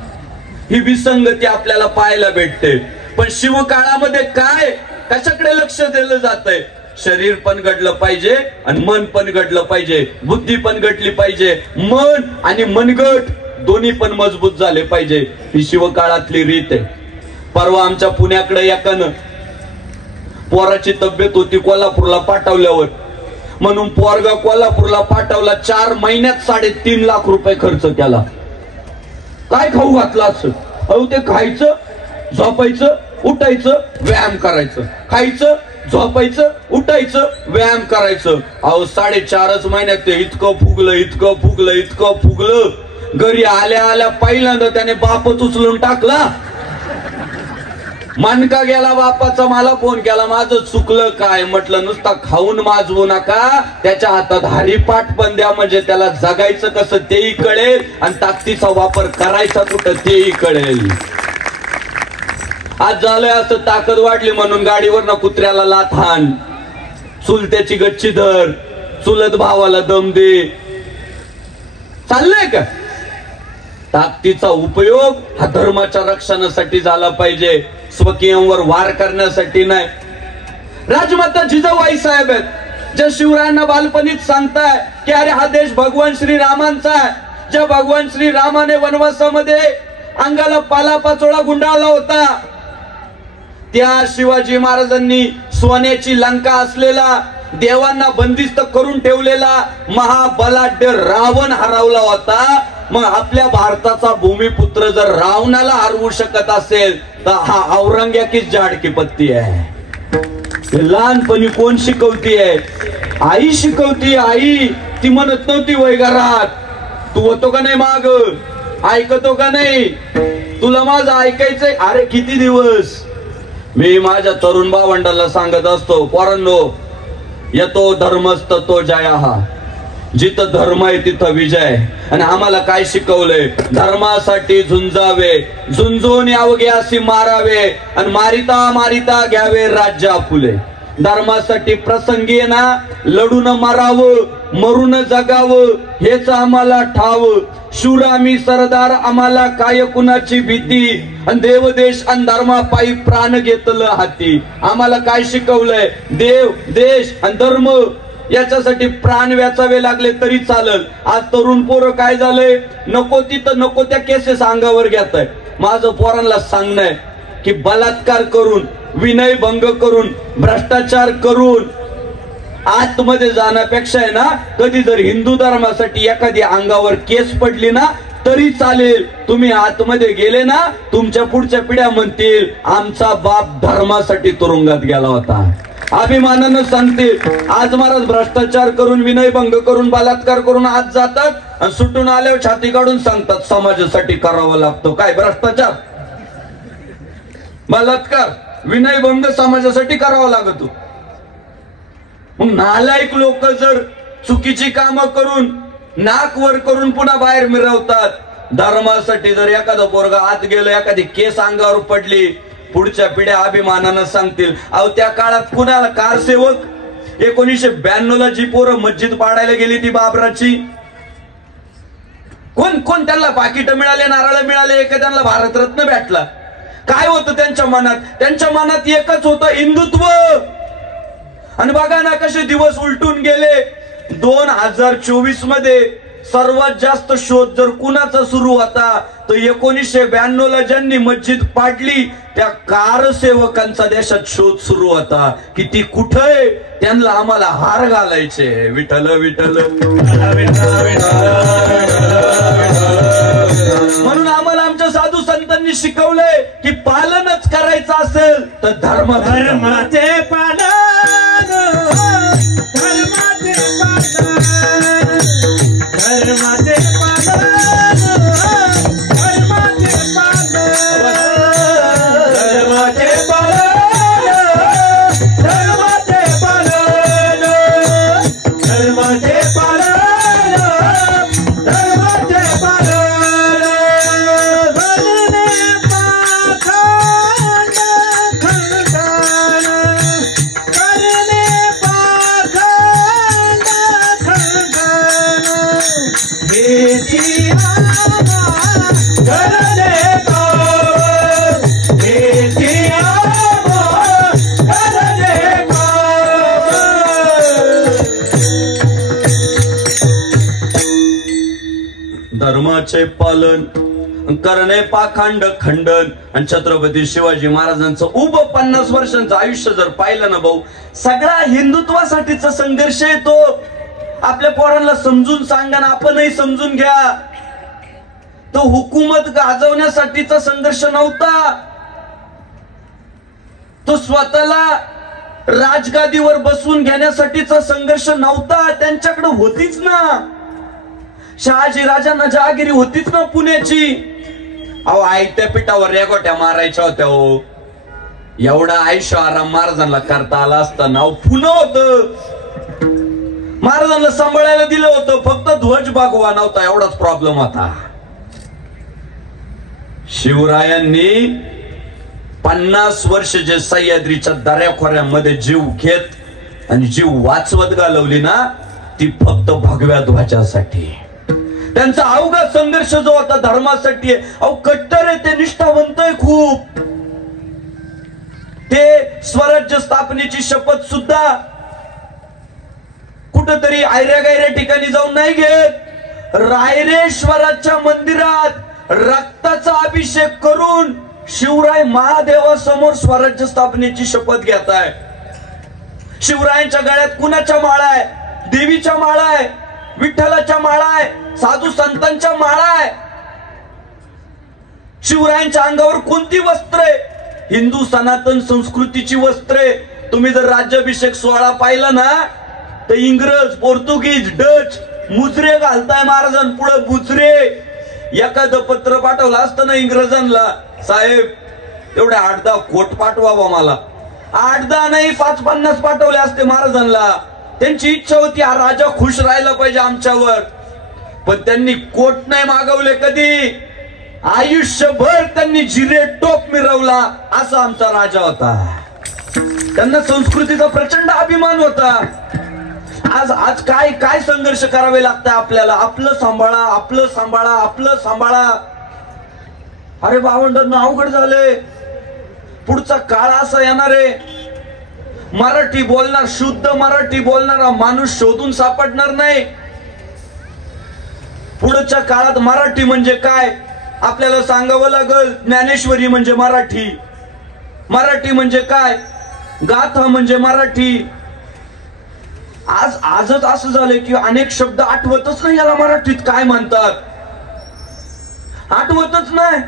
ही विसंगती आपल्याला पाहायला भेटते. पण शिवकाळामध्ये काय, कशाकडे लक्ष दिलं जातंय? शरीर पण घडलं पाहिजे आणि मन पण घडलं पाहिजे, बुद्धी पण घडली पाहिजे. मन आणि मनगट दोन्ही पण मजबूत झाले पाहिजे. ही शिवकाळातली रीत आहे. परवा आमच्या पुण्याकडे एकानं पोराची तब्येत होती, कोल्हापूरला पाठवल्यावर म्हणून पोरगा कोल्हापूरला पाठवला. 4 महिन्यात 3.5 लाख रुपये खर्च केला. काय खाऊ घातलं असं? अहो ते खायचं, झोपायचं, उठायचं, व्यायाम करायचं, खायचं, झोपायचं, उठायचं, व्यायाम करायचं. अहो 4.5 महिन्यात ते इतकं फुगलं. घरी आल्या आल्या पहिल्यांदा त्याने बापच उचलून टाकला. मानका गेला बापाचा, मला फोन केला, माझं चुकलं काय? म्हटलं नुसता खाऊन माजवू नका, त्याच्या हातात हरिपाठ पण द्या, म्हणजे त्याला जगायचं कसं तेही कळेल आणि ताकदीचा वापर करायचा कुठं तेही कळेल. आज झालंय असं, ताकद वाढली म्हणून गाडीवरनं कुत्र्याला लाथ हाण, चुलत्याची गच्ची धर, चुलत भावाला दम दे, चाललंय का? ताकदीचा उपयोग हा धर्माच्या रक्षणासाठी झाला पाहिजे, स्वकीयांवर वार करण्यासाठी नाही. राजमाता जिजाबाई साहेब आहेत, ज्या शिवरायांना बालपणीच सांगताय की अरे हा देश भगवान श्रीरामांचा आहे. ज्या भगवान श्रीरामाने वनवासामध्ये अंगाला पालापाचोळा गुंडाळला होता, त्या शिवाजी महाराजांनी सोन्याची लंका असलेला, देवांना बंदिस्त करून ठेवलेला महाबलाढ्य रावण हरवला होता. मग आपल्या भारताचा भूमिपुत्र जर रावणाला हरवू शकत असेल तर हा औरंग्याकीच झाड की पत्ती आहे. लहानपणी कोण शिकवतीये? आई शिकवती. आई ती म्हणत नव्हती वय घरात, तू होतो का नाही माग, ऐकतो का नाही, तुला माझं ऐकायचंय? अरे किती दिवस मी माझ्या तरुण भावंडाला सांगत असतो, पोरांनो, येतो धर्मस्ततो जयः, जिथं धर्म आहे तिथं विजय. आणि आम्हाला काय शिकवलंय? धर्मासाठी झुंजावे, झुंजून अवघ्यासी मारावे आणि मारिता मारिता घ्यावे राज्य आपुले. धर्मासाठी प्रसंगी ना लढून मरावं, मरून जगावं, हेच आम्हाला ठाव. शूर आम्ही सरदार, आम्हाला काय कुणाची भीती, आणि देवदेश आणि धर्मापायी प्राण घेतलं हाती. आम्हाला काय शिकवलंय? देव, देश आणि धर्म याच्यासाठी प्राण व्याचावे लागले तरी चालल. आज तरुण पोरं काय झालंय, नको तिथं नको त्या केसेस अंगावर घेत आहे. माझं पोरांना सांगणं की बलात्कार करून, विनय भंग करून, भ्रष्टाचार करून आतमध्ये जाण्यापेक्षा आहे ना, कधी जर हिंदू धर्मासाठी एखादी अंगावर केस पडली ना तरी चालेल. तुम्ही आतमध्ये गेले ना, तुमच्या पुढच्या पिढ्या म्हणतील आमचा बाप धर्मासाठी तुरुंगात गेला होता. अभिमानानं सांगतील आज महाराज भ्रष्टाचार करून विनयभंग करून बलात्कार करून आज जातात आणि सुटून आल्यावर छाती काढून सांगतात समाजासाठी करावं लागतो. काय भ्रष्टाचार बलात्कार विनयभंग समाजासाठी करावा लागतो. मग नालायक लोक जर चुकीची कामं करून नाक वर करून पुन्हा बाहेर मिरवतात. धर्मासाठी जर एखादा पोरगा आत गेलं एखादी केस अंगावर पडली पुढच्या पिढ्या अभिमानानं सांगतील अहो त्या काळात कुणाला कारसेवक 1992 ला जी पोरं मस्जिद पाडायला गेली ती बाबराची कोण कोण त्यांना पाकिट मिळाले नारळ मिळाले एखाद्याला भारतरत्न भेटला. काय होतं त्यांच्या मनात? त्यांच्या मनात एकच होतं हिंदुत्व. आणि बघा ना कसे दिवस उलटून गेले. 2024 मध्ये सर्वात जास्त शोध जर कुणाचा सुरू होता तर 1992 ला ज्यांनी मस्जिद पाडली त्या कारसेवकांचा देशात शोध सुरू होता की ती कुठे त्यांना आम्हाला हार घालायचे. विठ्ठल विठ्ठल म्हणून आम्हाला आमच्या साधू संतांनी शिकवलंय की पालनच करायचं असेल तर धर्माचे पालन धर्माचे पालन धर्माचे पालन करणे पाखंड खंडन. आणि छत्रपती शिवाजी महाराजांचं उभं 50 वर्षांचं आयुष्य जर पाहिलं ना भाऊ सगळा हिंदुत्वासाठीचा संघर्ष येतो. आपल्या पोरांना समजून सांगा ना आपणही समजून घ्या. तो हुकूमत गाजवण्यासाठीचा संघर्ष नव्हता. तो स्वतःला राजगादीवर बसून घेण्यासाठीचा संघर्ष नव्हता. त्यांच्याकडे होतीच ना शहाजी राजांना जहागिरी होतीच ना पुण्याची. अहो आयत्या पिठावर रेगोट्या मारायच्या होत्या हो. एवढा आयुष्य आराम महाराजांना करता आला असताना पुन्हा होत महाराजांना सांभाळायला दिलं होतं फक्त ध्वज भगवा नव्हता एवढाच प्रॉब्लेम होता. शिवरायांनी 50 वर्ष जे सह्याद्रीच्या दऱ्याखोऱ्यामध्ये जीव घेत आणि जीव वाचवत घालवली ना ती फक्त भगव्या ध्वजासाठी. त्यांचा अवघा संघर्ष जो होता धर्मासाठी अहो कट्टर आहे ते निष्ठावंत आहे खूप. ते स्वराज्य स्थापनेची शपथ सुद्धा कुठंतरी आयऱ्या गायऱ्या ठिकाणी जाऊन नाही घेत. रायरेश्वराच्या मंदिरात रक्ताचा अभिषेक करून शिवराय महादेवासमोर स्वराज्य स्थापनेची शपथ घेत आहे. शिवरायांच्या गळ्यात कुणाच्या माळा आहे? देवीच्या माळा आहे, विठ्ठलाच्या माळा आहे, साधू संतांच्या माळा आहे. शिवरायांच्या अंगावर कोणती वस्त्र आहे? हिंदू सनातन संस्कृतीची वस्त्रे. तुम्ही जर राज्याभिषेक सोहळा पाहिला ना तर इंग्रज पोर्तुगीज डच मुजरे घालताय महाराजां पुढे बुजरे. एखादं पत्र पाठवलं असतं ना इंग्रजांना साहेब तेवढे 8-10 कोट पाठवा मला 8-10 नाही 5-50 पाठवले असते महाराजांना. त्यांची इच्छा होती हा राजा खुश राहिला पाहिजे आमच्यावर. पण त्यांनी कोट नाही मागवले कधी. आयुष्यभर त्यांनी जिरे टोप मिरवला असा आमचा राजा होता. त्यांना संस्कृतीचा प्रचंड अभिमान होता. आज आज काय काय संघर्ष करावे लागतात आपल्याला. आपलं सांभाळा आपलं सांभाळा आपलं सांभाळा. अरे भावंडांना अवघड झालंय. पुढचा काळ असा येणार आहे मराठी बोलणार शुद्ध मराठी बोलणारा माणूस शोधून सापडणार नाही. पुढच्या काळात मराठी म्हणजे काय आपल्याला सांगावं लागल. ज्ञानेश्वरी म्हणजे मराठी. मराठी म्हणजे काय? गाथा म्हणजे मराठी. आजच असं झालंय की अनेक शब्द आठवतच नाही याला मराठीत काय म्हणतात. आठवतच नाही.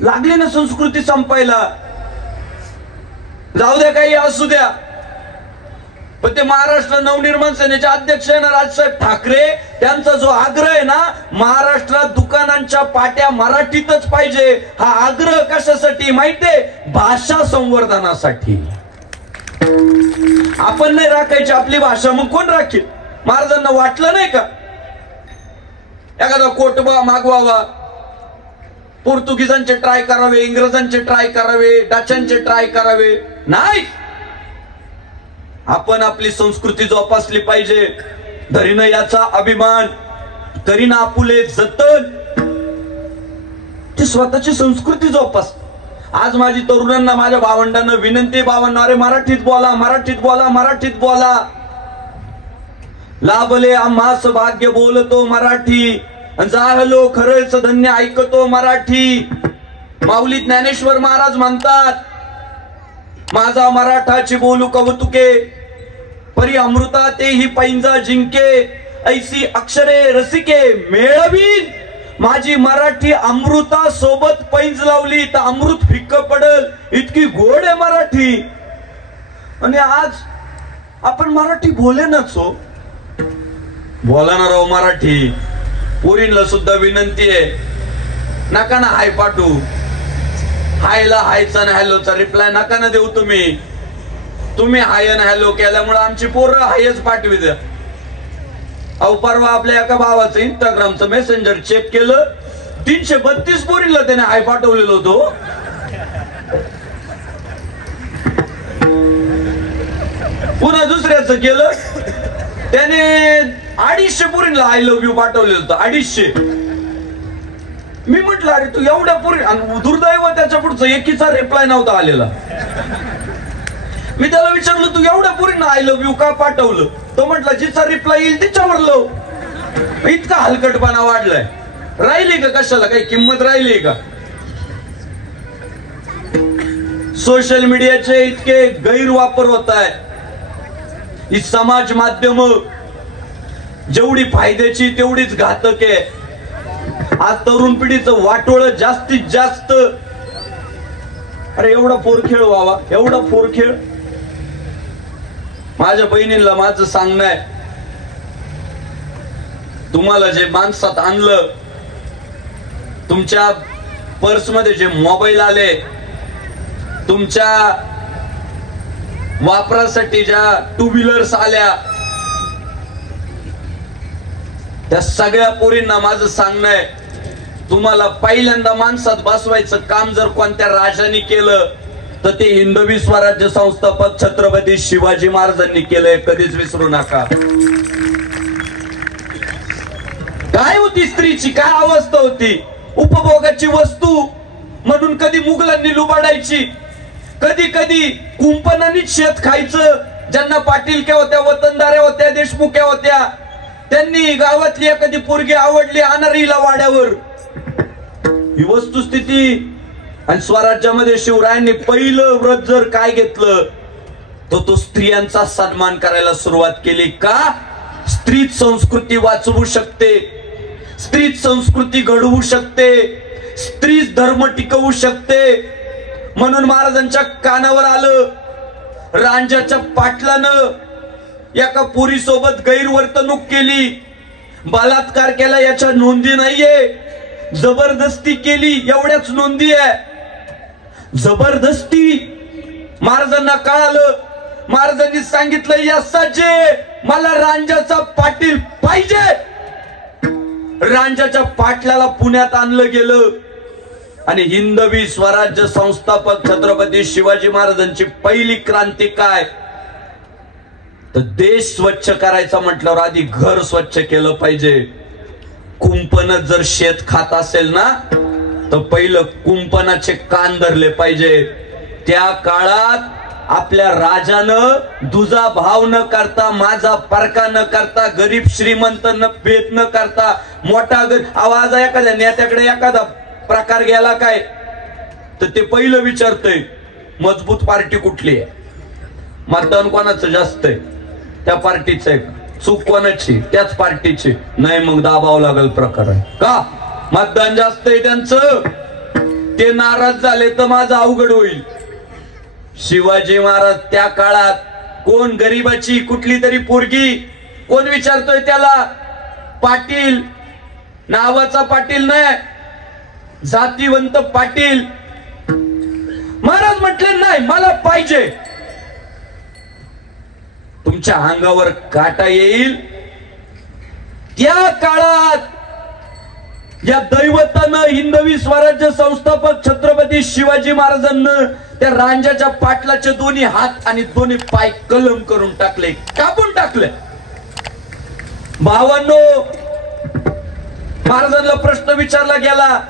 लागली ना संस्कृती संपायला. जाऊ द्या काही असू द्या, पण ते महाराष्ट्र नवनिर्माण सेनेचे अध्यक्ष आहे ना राजसाहेब ठाकरे, त्यांचा जो आग्रह आहे ना, महाराष्ट्रात दुकानांच्या पाट्या मराठीतच पाहिजे. हा आग्रह कशासाठी माहितीये? भाषा संवर्धनासाठी. आपण नाही राखायची आपली भाषा, मग कोण राखील? महाराजांना वाटलं नाही का एखादा कोटबा मागवावा, पोर्तुगीजांचे ट्राय करावे, इंग्रजांचे ट्राय करावे, डचांचे ट्राय करावे? नाही, आपण आपली संस्कृती जोपासली पाहिजे. धरीन याचा अभिमान, करीन आपुले जतन, ती स्वतःची संस्कृती जोपास. आज माझी तरुणांना, माझ्या भावंडांना विनंती, भावांना, अरे मराठीत बोला, मराठीत बोला, मराठीत बोला. लाभले आम्हास भाग्य बोलतो मराठी, जाहलो खरंच धन्य ऐकतो मराठी. माऊली ज्ञानेश्वर महाराज म्हणतात, माझा मराठाची बोलू कौतुके, परी अमृता तेही पैंजा जिंके, ऐसी अक्षरे रसिके मेळवीन. माझी मराठी अमृता सोबत पैंज लावली तर अमृत फिक्क पडल, इतकी गोड आहे मराठी. आणि आज आपण मराठी बोलेनाच हो, बोला ना राव मराठी. पोरींना सुद्धा विनंती आहे, नका ना हाय पाठवू, हायला हायचा आणि हॅलोचा रिप्लाय नका ना देऊ. तुम्ही हाय आणि हॅलो केल्यामुळे आमची पोरं हायच पाठवी द्या. अहो परवा आपल्या एका भावाचं इंस्टाग्रामचं मेसेंजर चेक केलं, 332 पोरींना त्याने हाय पाठवलेलं होतं. पुन्हा दुसऱ्याचं केलं, त्याने 250 पोरींना आय लव्ह यू पाठवलेलं होतं. 250. मी म्हटलं अरे तू एवढ्या पोरी, दुर्दैव त्याच्या पुढचं एकीचा रिप्लाय नव्हता आलेला. मी त्याला विचारलं तू एवढ्या पोरींना आय लव्ह यू का पाठवलं? तो म्हटला जिचा रिप्लाय येईल तिच्यावर लव. इतका हलकटपणा वाढलाय. राहिली का कशाला काही किंमत राहिली का? सोशल मीडियाचे इतके गैरवापर होत आहे. ही समाज माध्यम जेवढी फायद्याची तेवढीच घातक आहे. आज तरुण पिढीचं वाटोळ जास्तीत जास्त. अरे एवढा पोरखेळ व्हावा, एवढा पोरखेळ. माझ्या बहिणीला माझं सांगणं आहे, तुम्हाला जे माणसात आणलं, तुमच्या पर्समध्ये जे मोबाईल आले, तुमच्या वापरासाठी ज्या टू व्हीलर्स आल्या, त्या सगळ्या पोरींना माझं सांगणं आहे, तुम्हाला पहिल्यांदा माणसात बसवायचं काम जर कोणत्या राजाने केलं तर ते हिंदवी स्वराज्य संस्थापक छत्रपती शिवाजी महाराजांनी केलंय. कधीच विसरू नका. काय होती स्त्रीची, काय अवस्था होती? उपभोगाची वस्तू म्हणून कधी मुघलांनी लुबाडायची, कधी कधी कुंपणानेच शेत खायचं. ज्यांना पाटीलक्या होत्या, वतनदाऱ्या होत्या, देशमुख्या होत्या, त्यांनी गावातली एखादी पोरगी आवडली, अनारीला वाड्यावर. ही वस्तुस्थिती. आणि स्वराज्यामध्ये शिवरायांनी पहिलं व्रत जर काय घेतलं तर तो स्त्रियांचा सन्मान करायला सुरुवात केली. का? स्त्रीच संस्कृती वाचवू शकते, स्त्रीच संस्कृती घडवू शकते, स्त्रीच धर्म टिकवू शकते. म्हणून महाराजांच्या कानावर आलं, रांजाच्या पाटलानं एका पोरी सोबत गैरवर्तणूक केली, बलात्कार केला, याच्या नोंदी नाहीये. जबरदस्ती केली, एवढ्याच नोंदी आहे. जबरदस्ती. महाराजांना कळालं, महाराजांनी सांगितलं यसाचे मला रांजाचा पाटील पाहिजे. रांजाच्या पाटलाला पुण्यात आणलं गेलं आणि हिंदवी स्वराज्य संस्थापक छत्रपती शिवाजी महाराजांची पहिली क्रांती काय? तर देश स्वच्छ करायचा म्हटल्यावर आधी घर स्वच्छ केलं पाहिजे. कुंपण जर शेत खात असेल ना तर पहिलं कुंपणाचे कान धरले पाहिजे. त्या काळात आपल्या राजानं दुजा भाव न करता, माझा परका न करता, गरीब श्रीमंत न भेद न करता, मोठा आवाज एखाद्या नेत्याकडे एखादा प्रकार गेला काय तर ते पहिलं विचारतंय मजबूत पार्टी कुठली आहे, मतदान कोणाचं जास्त आहे त्या पार्टीचं आहे, चूक कोणाची त्याच पार्टीची नाही, मग दाबावं लागेल प्रकरण. का? मतदान जास्त आहे त्यांचं, ते नाराज झाले तर माझं अवघड होईल. शिवाजी महाराज त्या काळात कोण गरीबाची कुठली तरी पोरगी कोण विचारतोय त्याला? पाटील नावाचा पाटील नाही, जातीवंत पाटील. महाराज म्हटले नाही मला पाहिजे. तुमच्या अंगावर काटा येईल. त्या काळात या दैवतानं हिंदवी स्वराज्य संस्थापक छत्रपती शिवाजी महाराजांना त्या रांजाच्या पाटलाचे दोन्ही हात आणि दोन्ही पाय कलम करून टाकले, कापून टाकले. भावांनो, महाराजांना प्रश्न विचारला गेला,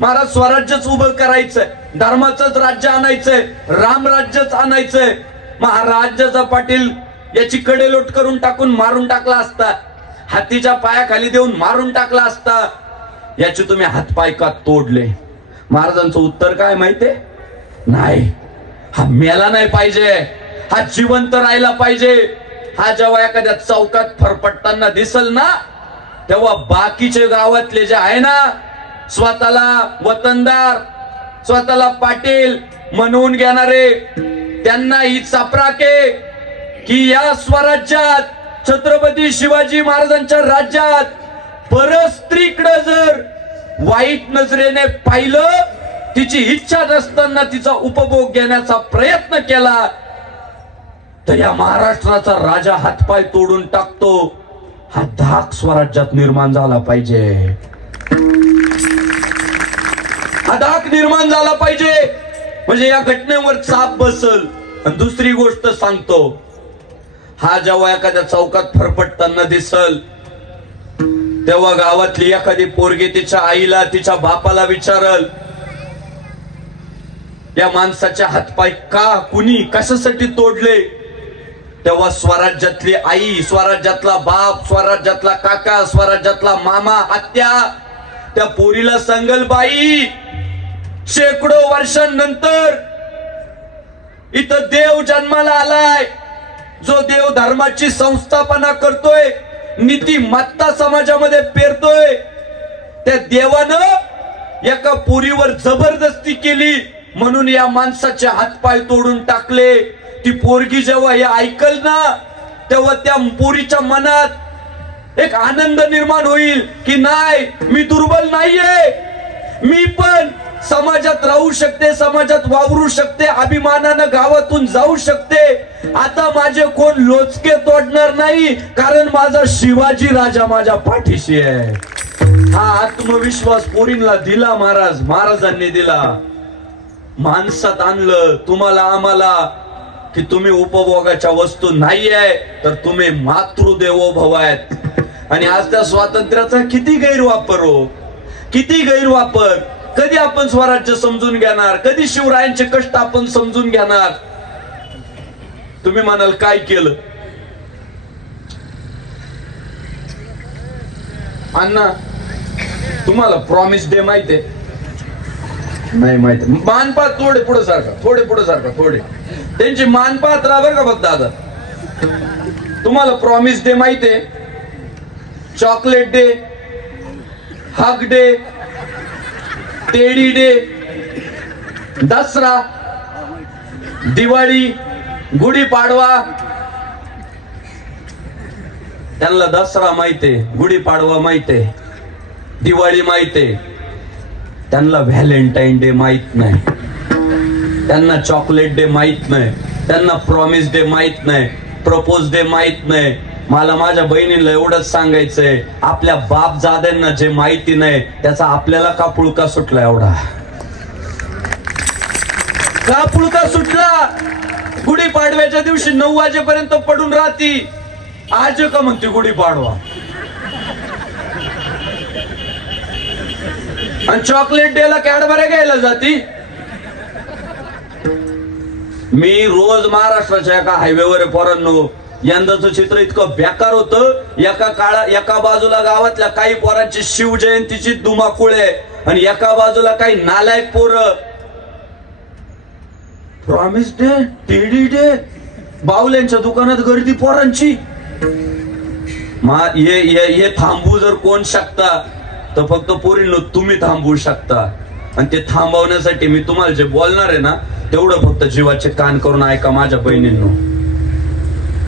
महाराज स्वराज्यच उभं करायचंय, धर्माचंच राज्य आणायचंय, रामराज्यच आणायचंय. महाराजाचा पाटील याची कडेलोट करून टाकून मारून टाकला असता, हातीच्या पायाखाली देऊन मारून टाकला असता. याचे तुम्ही हातपाय का तोडले? महाराजांचं उत्तर काय माहितीये? नाही, हा मेला नाही पाहिजे, हा जिवंत राहिला पाहिजे. हा जेव्हा एखाद्या चौकात फरफटताना दिसल ना, तेव्हा बाकीचे गावातले जे आहे ना, स्वतःला वतनदार, स्वतःला पाटील म्हणून घेणारे, त्यांना ही चापराके की या स्वराज्यात छत्रपती शिवाजी महाराजांच्या राज्यात परस्त्रीकडे जर वाईट नजरेने पाहिलं, तिची इच्छा नसताना तिचा उपभोग घेण्याचा प्रयत्न केला, तर या महाराष्ट्राचा राजा हातपाय तोडून टाकतो. हा धाक स्वराज्यात निर्माण झाला पाहिजे, हा धाक निर्माण झाला पाहिजे. म्हणजे या घटनेवर चाप बसल. आणि दुसरी गोष्ट सांगतो, हा जेव्हा एखाद्या चौकात फरफटताना दिसल, तेव्हा गावातली एखादी पोरगी तिच्या आईला तिच्या बापाला विचारल, या माणसाचे हातपाय का कुणी कशासाठी तोडले? तेव्हा स्वराज्यातली आई, स्वराज्यातला बाप, स्वराज्यातला काका, स्वराज्यातला मामा, आत्या त्या पोरीला सांगल, बाई शेकडो वर्षांनंतर इथं देव जन्माला आलाय, जो देव धर्माची संस्थापना करतोय, नीतिमत्ता समाजामध्ये पेरतोय. त्या देवानं एका पोरीवर जबरदस्ती केली म्हणून या माणसाचे हातपाय तोडून टाकले. ती पोरगी जेव्हा हे ऐकल ना, तेव्हा त्या पोरीच्या मनात एक आनंद निर्माण होईल की नाही, मी दुर्बल नाहीये, मी पण समाजात राहू शकते, समाजात वावरू शकते, अभिमानानं गावातून जाऊ शकते. आता माझे कोण लोचके तोडणार नाही, कारण माझा शिवाजी राजा माझ्या पाठीशी आहे. हा आत्मविश्वास पोरींना दिला महाराजांनी दिला. माणसात आणलं तुम्हाला आम्हाला की तुम्ही उपभोगाच्या वस्तू नाहीये, तर तुम्ही मातृदेवो भव आहेत. आणि आज त्या स्वातंत्र्याचा किती गैरवापर हो, किती गैरवापर. कधी आपण स्वराज्य समजून घेणार? कधी शिवरायांचे कष्ट आपण समजून घेणार? तुम्ही म्हणाल काय केलं? अण्णा तुम्हाला प्रॉमिस डे माहितीये? नाही माहिती. मानपात थोडे पुढे सारखा, थोडे पुढे सारखा, थोडे त्यांची मानपात राहा बरं का बघ दादा. तुम्हाला प्रॉमिस डे माहितीये? Chocolate day, hug day, teddy day, Dussehra, Diwali, Gudi Padwa. त्यांना दसरा माहितीये, गुढीपाडवा माहितीये, दिवाळी माहितीये. त्यांना व्हॅलेंटाईन डे माहित नाही, त्यांना चॉकलेट डे माहित नाही, त्यांना प्रॉमिस डे माहित नाही, प्रपोज डे माहित नाही. मला माझ्या बहिणीला एवढंच सांगायचंय, आपल्या बापजाद्यांना जे माहिती नाही त्याचा आपल्याला का पुळका सुटला? एवढा का पुळका सुटला? गुढीपाडव्याच्या दिवशी 9 वाजेपर्यंत पडून राहती. आज का म्हणते गुढीपाडवा? आणि चॉकलेट डेला कॅडबऱ्या घ्यायला जाती. मी रोज महाराष्ट्राच्या एका हायवेवर पोरांनो, यंदाचं चित्र इतकं बेकार होतं. एका बाजूला गावातल्या काही पोरांची शिवजयंतीची धुमाकूळ आहे आणि एका बाजूला काही नालायक पोरं प्रॉमिस डे, टेडी डे, बावल्यांच्या दुकानात गर्दी पोरांची. हे थांबू जर कोण शकता तर फक्त पोरींनो तुम्ही थांबवू शकता. आणि ते थांबवण्यासाठी मी तुम्हाला जे बोलणार आहे ना तेवढं फक्त जीवाचे कान करून ऐका माझ्या बहिणींनो.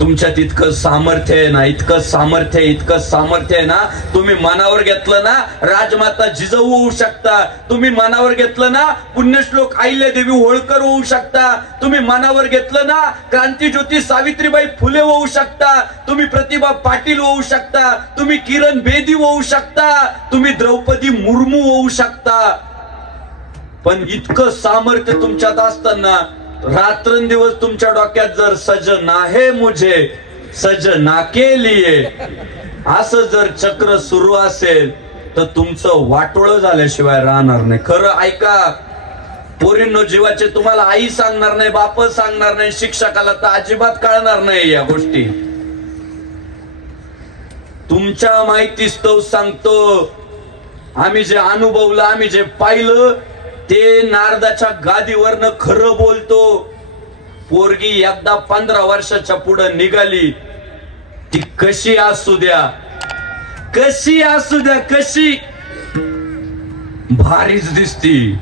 तुमच्यात इतकं सामर्थ्य आहे ना, इतकं सामर्थ्य आहे ना. तुम्ही मनावर घेतलं ना राजमाता जिजाऊ होऊ शकता. तुम्ही मनावर घेतलं ना पुण्यश्लोक अहिल्यादेवी होळकर होऊ शकता. तुम्ही मनावर घेतलं ना क्रांतिज्योती सावित्रीबाई फुले होऊ शकता. तुम्ही प्रतिभा पाटील होऊ शकता. तुम्ही किरण बेदी होऊ शकता. तुम्ही द्रौपदी मुर्मू होऊ शकता. पण इतकं सामर्थ्य तुमच्यात असताना रात्रंदिवस तुमच्या डोक्यात जर सजना है मुझे सजना के लिए असं जर चक्र सुरू असेल तर तुमचं वाटोळं झाल्याशिवाय राहणार नाही. खरं ऐका पोरींनो, जीवाचे तुम्हाला आई सांगणार नाही, बाप सांगणार नाही, शिक्षकाला तर अजिबात कळणार नाही या गोष्टी. तुमच्या माहितीस्तव सांगतो. आम्ही जे अनुभवलं, आम्ही जे पाहिलं ते नारदाच्या गादीवरनं खरं बोलतो. पोरगी एकदा 15 वर्षाच्या पुढे निघाली, ती कशी असू द्या, कशी असू द्या, कशी भारीच दिसती.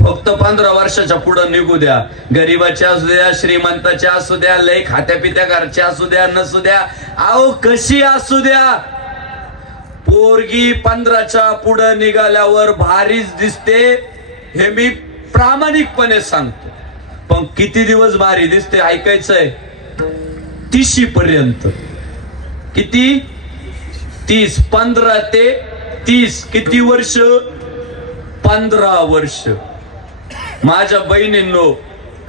फक्त 15 वर्षाच्या पुढे निघू द्या. गरीबाची असू द्या, श्रीमंताची असू द्या, लय खात्या पित्या घरची असू द्या, नसू द्या, अहो कशी असू द्या, पोरगी 15च्या पुढे निघाल्यावर भारीच दिसते. हे मी प्रामाणिकपणे सांगतो. पण किती दिवस भारी दिसते ऐकायचंय? 30 पर्यंत. किती? 30. 15 ते 30 किती वर्ष? 15 वर्ष. माझ्या बहिणींनो,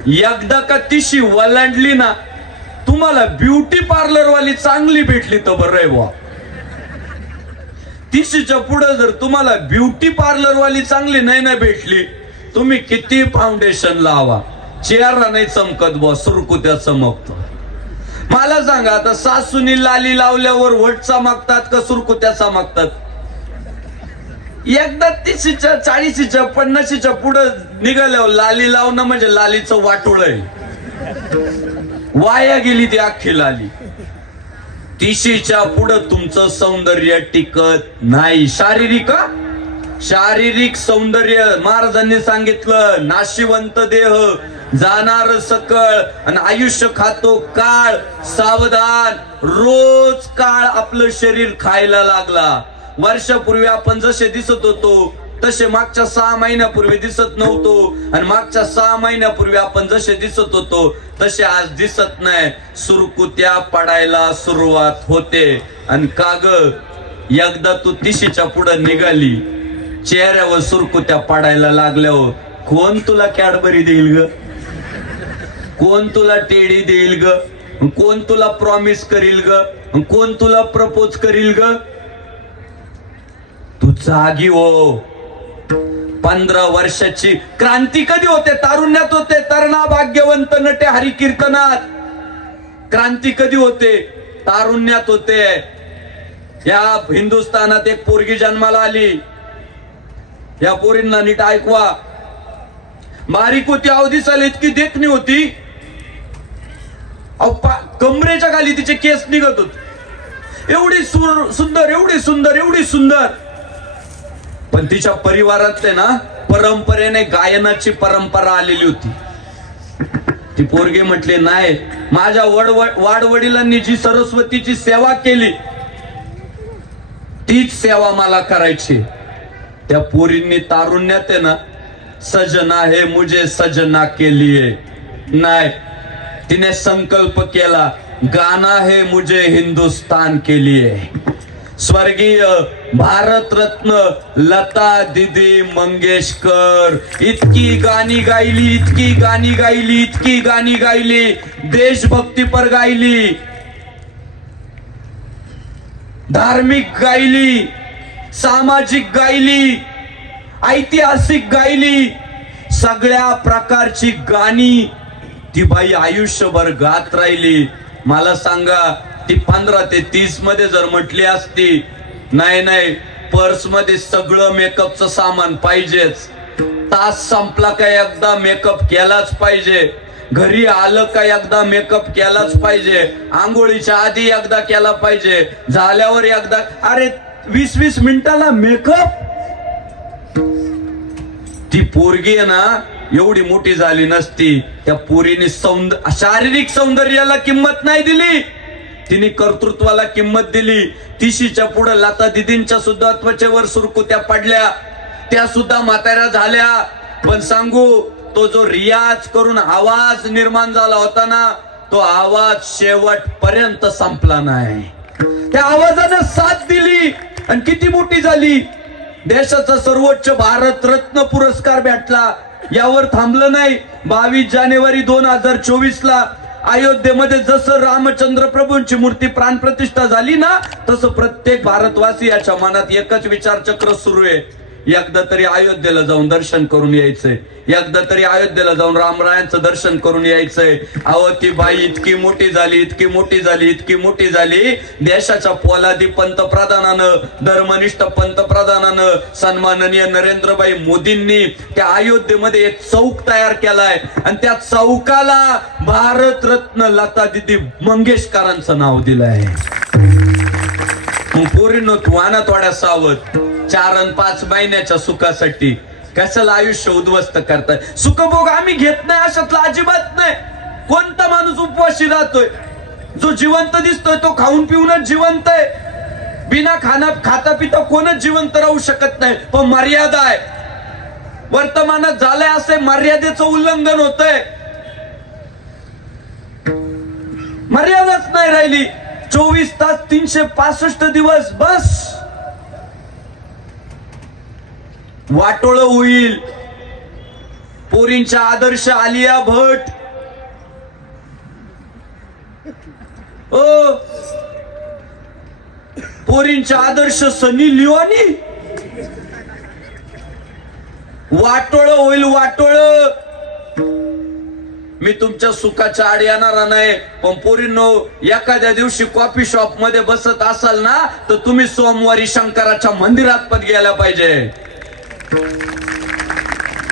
एकदा का 30 वलांडली ना, तुम्हाला ब्युटी पार्लर वाली चांगली भेटली तर बरं आहे बुवा. 30च्या पुढे जर तुम्हाला ब्युटी पार्लर वाली चांगली नाही ना भेटली, तुम्ही किती फाउंडेशन लावा, चेहरा नाही चमकत बुवा, सुरकुत्या चमकतो. मला सांगा, आता सासूनी लाली लावल्यावर वट चमकतात का सुरकुत्या चमकतात? एकदा 30च्या 40च्या 50च्या पुढे निघाल्यावर लाली लावणं म्हणजे लालीचं वाटोळ आहे. वाया गेली ती अख्खी लाली. 30च्या पुढे तुमचं सौंदर्य टिकत नाही. शारीरिक सौंदर्य महाराजांनी सांगितलं, नाशिवंत देह जाणार सकळ आणि आयुष्य खातो काळ. सावधान, रोज काळ आपलं शरीर खायला लागला. वर्षापूर्वी आपण जसे दिसत होतो तसे मागच्या 6 महिन्यापूर्वी दिसत नव्हतो, आणि मागच्या 6 महिन्यापूर्वी आपण जसे दिसत होतो तसे आज दिसत नाही. सुरकुत्या पडायला सुरुवात होते. आणि काग, एकदा तू 30च्या पुढे निघाली, चेहऱ्यावर सुरकुत्या पडायला लागल्यावर कोण तुला कॅडबरी देईल ग? कोण तुला टेडी देईल ग? कोण तुला प्रॉमिस करील ग? कोण तुला प्रपोज करील ग? तू जागी हो. 15 वर्षाची क्रांती कधी होते? तारुण्यात होते. तरणा भाग्यवंत नटे हरिकीर्तनात. क्रांती कधी होते? तारुण्यात होते. या हिंदुस्थानात एक पोरगी जन्माला आली. या पोरींना नीट ऐकवा. बारीक होती, अवधीसाला इतकी देखणी होती, कमरेच्या खाली तिचे केस निघत होते. एवढी सुंदर, एवढी सुंदर, एवढी सुंदर. पण तिच्या परिवारात ना परंपरेने गायनाची परंपरा आलेली होती. ती पोरगी म्हटली, नाही, माझ्या वाडवडिलांनी जी सरस्वतीची सेवा केली तीच सेवा मला करायची. त्या पोरींनी तारुण्यात आहे ना, सजना है मुझे सजना के लिए नाही, तिने संकल्प केला, गाना है मुझे हिंदुस्तान के लिए. स्वर्गीय भारत रत्न लता दीदी मंगेशकर इतकी गाणी गायली, इतकी गाणी गायली, इतकी गाणी गायली, देशभक्ती पर गायली, धार्मिक गायली, सामाजिक गायली, ऐतिहासिक गायली, सगळ्या प्रकारची गाणी ती बाई आयुष्यभर गात राहिली. मला सांगा, ती 15 ते 30 मध्ये जर म्हटली असती, नाही नाही पर्स मध्ये सगळं मेकअपचं सामान पाहिजेच, तास संपला का एकदा मेकअप केलाच पाहिजे, घरी आलं का एकदा मेकअप केलाच पाहिजे, आंघोळीच्या आधी एकदा केला पाहिजे, झाल्यावर एकदा, अरे 20-20 मिनिटाला मेकअप. ती पोरगी आहे ना एवढी मोठी झाली नसती, त्या पोरीने शारीरिक सौंदर्याला किंमत नाही दिली, तिने कर्तृत्वाला किंमत दिली. तिशीच्या पुढे लता दिदींच्या सुद्धा त्वचेवर सुरकुत्या पडल्या, त्या सुद्धा म्हाताऱ्या झाल्या. पण सांगू, तो जो रियाज करून आवाज निर्माण झाला होता ना, तो आवाज शेवटपर्यंत संपला नाही. त्या आवाजाने साथ दिली आणि किती मोठी झाली. देशाचा सर्वोच्च भारत रत्न पुरस्कार भेटला. यावर थांबलं नाही. 22 जानेवारी 2024 ला अयोध्येमध्ये जसं रामचंद्र प्रभूंची मूर्ती प्राणप्रतिष्ठा झाली ना, तसं प्रत्येक भारतवासी याच्या मनात एकच विचारचक्र सुरू आहे, एकदा तरी अयोध्येला जाऊन दर्शन करून यायचंय, एकदा तरी अयोध्येला जाऊन रामरायांचं दर्शन करून यायचंय. अहो, ती बाई इतकी मोठी झाली, इतकी मोठी झाली, इतकी मोठी झाली. देशाच्या पोलादी पंतप्रधानानं, धर्मनिष्ठ पंतप्रधानानं, सन्माननीय नरेंद्रभाई मोदींनी त्या अयोध्येमध्ये एक चौक तयार केलाय आणि त्या चौकाला भारतरत्न लता दिदी मंगेशकरांचं नाव दिलंय. पोरीनो, तुवाना थोड्या सावध. 4 आणि 5 महिन्याच्या सुखासाठी कशाला आयुष्य उद्ध्वस्त करताय. सुखभोग आम्ही घेत नाही अशातला अजिबात नाही. कोणता माणूस उपवाशी राहतोय? जो जिवंत दिसतोय तो खाऊन पिऊनच जिवंत आहे. बिना खाता पिता कोणच जिवंत राहू शकत नाही. पण मर्यादा आहे. वर्तमानात झालंय असे मर्यादेचं उल्लंघन होतंय. मर्यादाच नाही राहिली. 24 तास 365 दिवस बस वाटोळ होईल. पोरींच्या आदर्श आलिया भट, पोरींच्या आदर्श सनी लिओनी, वाटोळ होईल वाटोळ. मी तुमच्या सुखाच्या आड येणार नाही, पण पोरींनो, एखाद्या दिवशी कॉफी शॉप मध्ये बसत असाल ना, तर तुम्ही सोमवारी शंकराच्या मंदिरात पण गेला पाहिजे.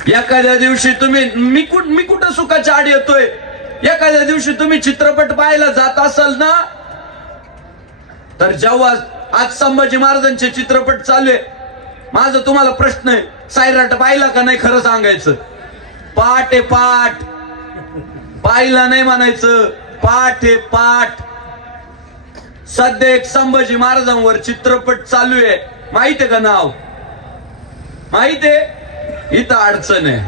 एखाद्या दिवशी तुम्ही मी कुठं सुखाच्या आड येतोय. एखाद्या दिवशी तुम्ही चित्रपट पाहायला जात असाल ना, तर जेव्हा आज संभाजी महाराजांचे चित्रपट चालू आहे, माझा तुम्हाला प्रश्न आहे, सायराट पाहिला का नाही? खरं सांगायचं. पाठ आहे पाठ, पाहिला नाही म्हणायचं. पाठ आहे पाठ. सध्या एक संभाजी महाराजांवर चित्रपट चालू आहे, माहित आहे का नाव? माहित आहे? इथं अडचण आहे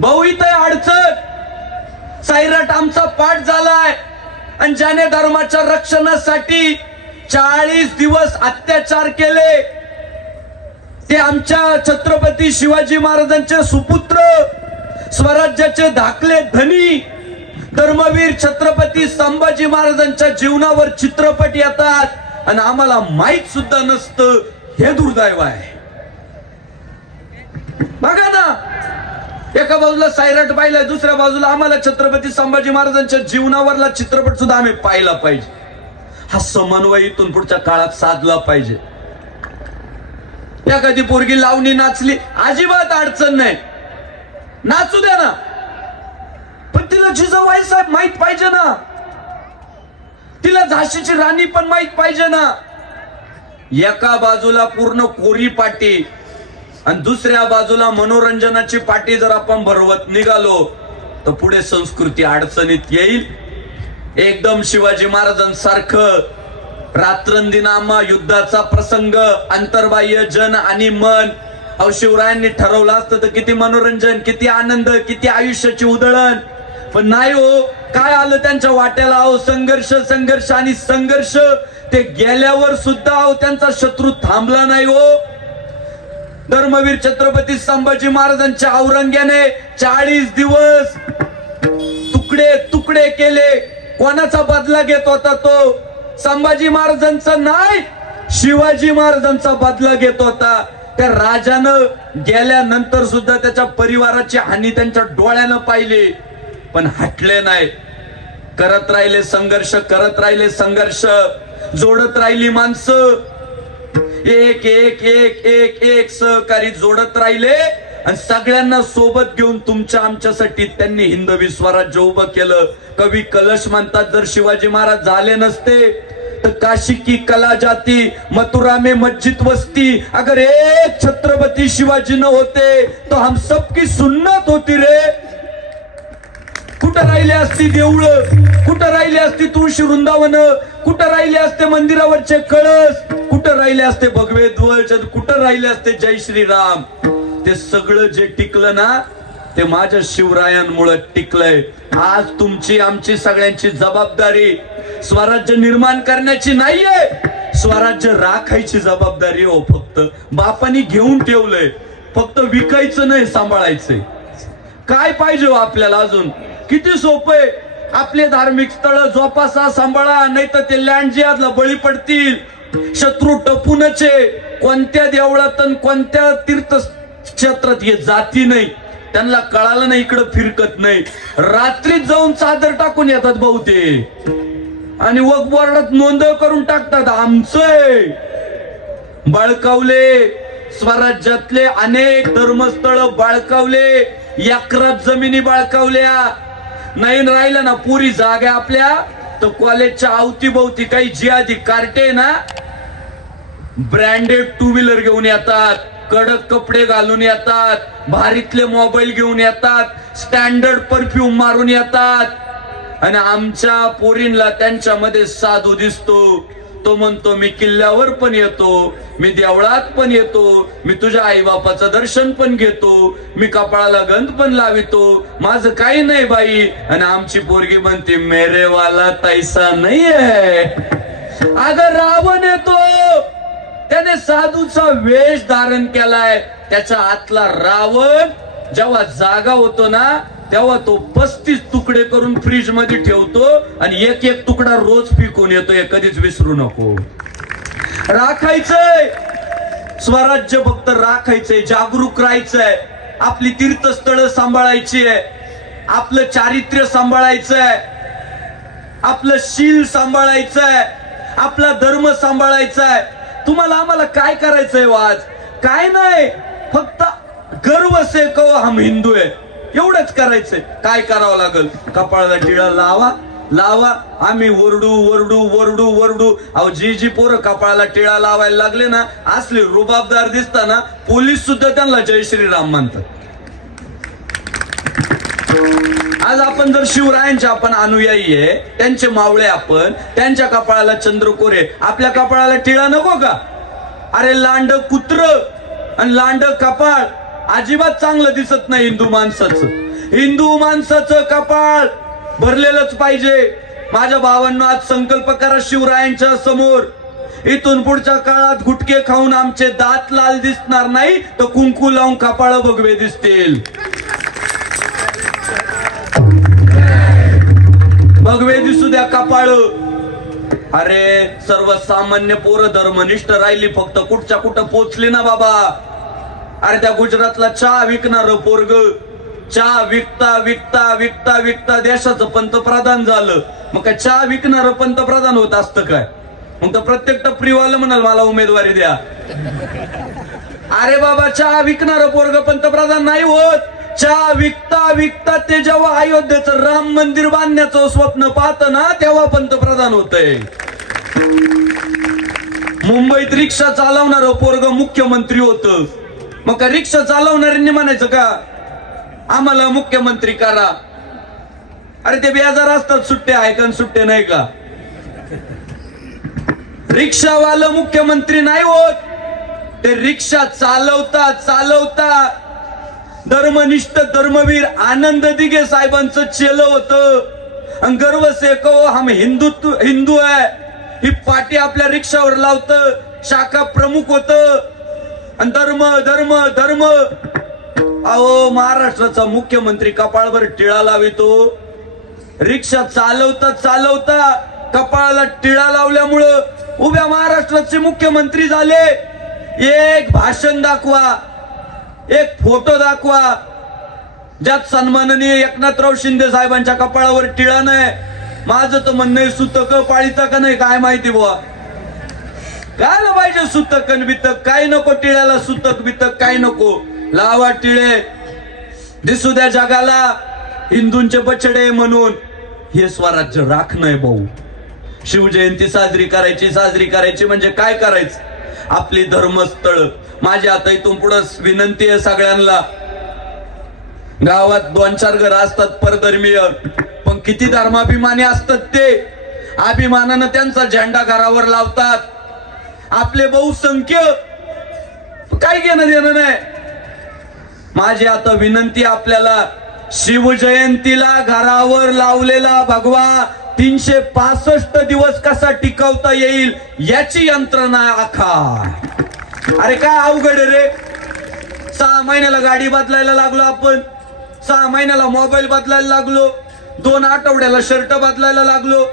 भाऊ, इथं अडचण. सायराट आमचा पाठ झालाय आणि ज्याने धर्माच्या रक्षणासाठी 40 दिवस अत्याचार केले, ते आमच्या छत्रपती शिवाजी महाराजांचे सुपुत्र, स्वराज्याचे धाकले धनी, धर्मवीर छत्रपती संभाजी महाराजांच्या जीवनावर चित्रपट येतात आणि आम्हाला माहित सुद्धा नसतं. हे दुर्दैव आहे. बघा ना, एका बाजूला सायराट पाहिलाय, दुसऱ्या बाजूला आम्हाला छत्रपती संभाजी महाराजांच्या जीवनावरला चित्रपट सुद्धा आम्ही पाहिला पाहिजे. हा समन्वय इथून पुढच्या काळात साधला पाहिजे. एखादी पोरगी लावणी नाचली, अजिबात अडचण नाही, नाचू द्या ना, पण तिला जिजाबाई साहेब माहित पाहिजे ना, तिला झाशीची राणी पण माहित पाहिजे ना. एका बाजूला पूर्ण कोरी पाटी आणि दुसऱ्या बाजूला मनोरंजनाची पाटी जर आपण भरवत निघालो, तर पुढे संस्कृती अडचणीत येईल. एकदम शिवाजी महाराजांसारखं रात्रंदिनामा युद्धाचा प्रसंग, अंतर्बाह्य जन आणि मन. अहो, शिवरायांनी ठरवलं असतं तर किती मनोरंजन, किती आनंद, किती आयुष्याची उधळण. पण नाही हो, काय आलं त्यांच्या वाट्याला? अहो, संघर्ष संघर्ष आणि संघर्ष. ते गेल्यावर सुद्धा अहो त्यांचा शत्रू थांबला नाही हो. धर्मवीर छत्रपती संभाजी महाराजांच्या औरंग्याने 40 दिवस तुकडे तुकडे केले. कोणाचा बदला घेत होता तो? संभाजी महाराजांचा नाही, शिवाजी महाराजांचा बदला घेत होता. त्या राजानं गेल्यानंतर सुद्धा त्याच्या परिवाराची हानी त्यांच्या डोळ्यानं पाहिली, पण हटले नाही. करत राहिले संघर्ष, करत राहिले संघर्ष, जोडत राहिली माणसं. एक एक एक एक एक सहकारी जोडत राहिले आणि सगळ्यांना सोबत घेऊन तुमच्या आमच्यासाठी त्यांनी हिंदवी स्वराज्य उभं केलं. कवी कलश म्हणतात, जर शिवाजी महाराज झाले नसते तो काशी की कला जाती, मथुरा में मस्जिद बसती। अगर एक छत्रपति शिवाजी न होते तो हम सबकी सुन्नत होती रे। कुठं राहिली असती देऊळ, कुठं राहिली असती तुळशी वृंदावन, कुठं राहिले असते मंदिरावरचे कळस, कुठं राहिले असते भगवे ध्वज, कुठं राहिले असते जय श्रीराम। ते सगळं जे टिकलं ना ते माझ्या शिवरायांमुळे टिकलंय। आज तुमची आमची सगळ्यांची जबाबदारी स्वराज्य निर्माण करण्याची नाहीये, स्वराज्य राखायची जबाबदारी हो। फक्त बापांनी घेऊन ठेवलंय, फक्त विकायचं नाही, सांभाळायचंय। काय पाहिजे हो आपल्याला अजून? किती सोपं आहे, आपले धार्मिक स्थळ जोपासा, सांभाळा, नाही तर ते लँड जिहादला बळी पडतील। शत्रू टपूनच आहे, कोणत्या देवळात कोणत्या तीर्थक्षेत्रात हे जाती नाही, त्यांना कळालं नाही, इकडं फिरकत नाही, रात्रीत जाऊन चादर टाकून येतात भाऊ ते, आणि वक्फ बोर्डात नोंद करून टाकतात आमचं बळकावले। स्वराज्यातले अनेक धर्मस्थळ बाळकावले, एकरात जमिनी बाळकावल्या। नाही राहिलं ना पुरी जागा आपल्या, तर कॉलेजच्या अवतीभोवती काही जिहादी कार्टे ना ब्रँडेड टू व्हीलर घेऊन येतात, कडक कपडे घालून येतात, भारीतले मोबाईल घेऊन येतात, स्टँडर्ड परफ्यूम मारून येतात, आणि आमच्या पोरींला त्यांच्यामध्ये साधू दिसतो। तो म्हणतो मी किल्ल्यावर पण येतो, मी देवळात पण येतो, मी तुझ्या आई बापाचं दर्शन पण घेतो, मी कपाळाला गंध पण लावितो, माझं काही नाही बाई। आणि आमची पोरगी म्हणते मेरे वाला तैसा नाही है। अगर रावण येतो, त्याने साधूचा वेश धारण केलाय, त्याच्या आतला रावण जेव्हा जागा होतो ना तेव्हा तो 35 तुकडे करून फ्रीज मध्ये ठेवतो, आणि एक एक तुकडा रोज पिकून येतो, हे कधीच विसरू नको। राखायचंय स्वराज्य, फक्त राखायचंय, जागरूक राहायचंय, आपली तीर्थस्थळ सांभाळायची आहे, आपलं चारित्र्य सांभाळायचंय, आपलं शील सांभाळायचंय, आपला धर्म सांभाळायचाय। तुम्हाला आम्हाला काय करायचंय आज? काय नाही, फक्त गर्व से कहो हम हिंदू आहे, एवढंच करायचंय। काय करावं लागल? कपाळाला टिळा लावा लावा, आम्ही ओरडू ओरडू ओरडू ओरडू। अहो जी पोरं कपाळाला टिळा लावायला लागले ना, असले रुबाबदार दिसताना पोलीस सुद्धा त्यांना जय श्रीराम म्हणतात। आज आपण जर शिवरायांचे आपण अनुयायी आहे, त्यांचे मावळे आपण, त्यांच्या कपाळाला चंद्रकोर, आपल्या कपाळाला टिळा नको का? अरे लांड कुत्र आणि लांड कपाळ अजिबात चांगलं दिसत नाही हिंदू माणसाचं। हिंदू माणसाचं कपाळ भरलेलंच पाहिजे। माझ्या भावांनो, आज संकल्प करा शिवरायांच्या समोर, इथून पुढच्या काळात गुटके खाऊन आमचे दात लाल दिसणार नाही, तर कुंकू लावून कपाळ भगवे दिसतील, भगवे दिसू द्या कपाळ। अरे सर्वसामान्य पोरं धर्मनिष्ठ राहिली, फक्त कुठच्या कुठं पोचली ना बाबा। अरे त्या गुजरातला चहा विकणार पोरग चहा विकता विकता विकता विकता देशाचं पंतप्रधान झालं। मग काय चहा विकणार पंतप्रधान होत असतं काय? मग तर प्रत्येक टपरीवाला म्हणाल मला उमेदवारी द्या। अरे बाबा चहा विकणार पोरग पंतप्रधान नाही होत, चहा विकता विकता ते जेव्हा अयोध्येचं राम मंदिर बांधण्याचं स्वप्न पाहत ना तेव्हा पंतप्रधान होतंय। मुंबईत रिक्षा चालवणार पोरग मुख्यमंत्री होतं, मग का रिक्षा चालवणाऱ्यांनी म्हणायचं का आम्हाला मुख्यमंत्री करा? अरे ते बेजार असतात, सुट्टे आहे का सुट्टे नाही का? रिक्षावाला मुख्यमंत्री नाही होत, ते रिक्षा चालवता चालवता धर्मनिष्ठ धर्मवीर आनंद दिघे साहेबांचं चेलं होतं। आणि गर्व से कहो हम हिंदू आहे ही पाटी आपल्या रिक्षावर लावतं, शाखा प्रमुख होतं, आणि धर्म धर्म धर्म। अहो महाराष्ट्राचा मुख्यमंत्री कपाळभर टिळा लावितो, रिक्षा चालवता चालवता कपाळाला टिळा लावल्यामुळं उभ्या महाराष्ट्राचे मुख्यमंत्री झाले। एक भाषण दाखवा, एक फोटो दाखवा ज्यात सन्माननीय एकनाथराव शिंदे साहेबांच्या कपाळावर टिळा नाही। माझं तर म्हणणं सुतक पाळीता का नाही काय माहिती बुवा, काय पाहिजे सुतकन बितक काय नको, टिळ्याला सुतक बितक काय नको, लावा टिळे, दिसू द्या जगाला हिंदूंचे बछडे म्हणून। हे स्वराज्य राखणं भाऊ, शिवजयंती साजरी करायची म्हणजे काय करायचं? आपली धर्मस्थळ. माझी आता इथून पुढे विनंती आहे सगळ्यांना, गावात 2-4 घर असतात परधर्मीय, पण किती धर्माभिमानी असतात ते. अभिमानानं त्यांचा झेंडा घरावर लावतात. आपले बहुसंख्य काय घेणं देणं नाही. माझी आता विनंती आपल्याला, शिवजयंतीला घरावर लावलेला भगवा 365 दिवस कसा टिकवता येईल याची यंत्रणा आखा. अरे काय अवघड रे. 6 महिन्याला गाडी बदलायला लागलो आपण, 6 महिन्याला मोबाईल बदलायला लागलो, 2 आठवड्याला शर्ट बदलायला लागलो,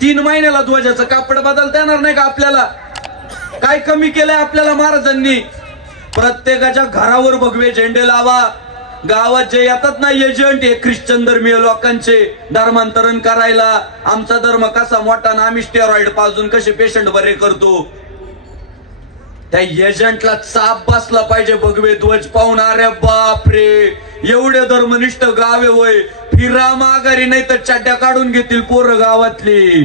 3 महिन्याला ध्वजाचं कापड बदलता येणार नाही का आपल्याला? काय कमी केलंय आपल्याला महाराजांनी? प्रत्येकाच्या घरावर भगवे झेंडे लावा. गावात जे येतात ना एजंट, हे ख्रिश्चन धर्मीय लोकांचे धर्मांतरण करायला, आमचा धर्म कसा मोठा ना, आम्ही स्टेरॉइड पाजून कसे पेशंट बरे करतो, त्या एजंटला चाप बसला पाहिजे भगवे ध्वज पाहून. अरे बापरे, एवढे धर्मनिष्ठ गाव आहे वय, फिरा माघारी नाही तर चड्ड्या काढून घेतील पोरं गावातली.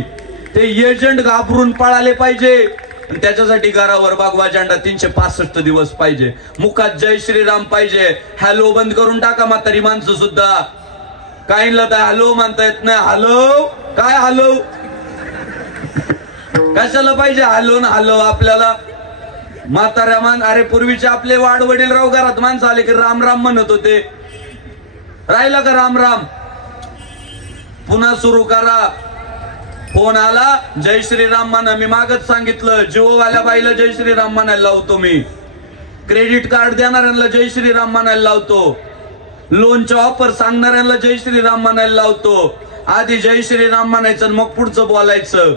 ते एजंट घाबरून पळाले पाहिजे. त्याच्यासाठी घरावर भगवा झेंडा 365 दिवस पाहिजे. मुखात जय श्रीराम पाहिजे. हॅलो बंद करून टाका म्हातारी माणसं सुद्धा. काहींना तर हॅलो म्हणता येत नाही. हॅलो काय हॅलो, कशाला पाहिजे हॅलो ना हॅलो आपल्याला? म्हाताऱ्या अरे पूर्वीचे आपले वाडवडील राव घरात माणसं आले की राम राम म्हणत होते. राहिला का राम राम? पुन्हा सुरू करा. फोन आला जय श्रीराम म्हणा. मी मागच सांगितलं, जिओवाल्या बाईला जय श्रीराम म्हणायला लावतो मी, क्रेडिट कार्ड देणाऱ्यांना जय श्रीराम म्हणायला लावतो, लोनच्या ऑफर सांगणाऱ्यांना जय श्रीराम म्हणायला लावतो. आधी जय श्रीराम म्हणायचं मग पुढचं बोलायचं.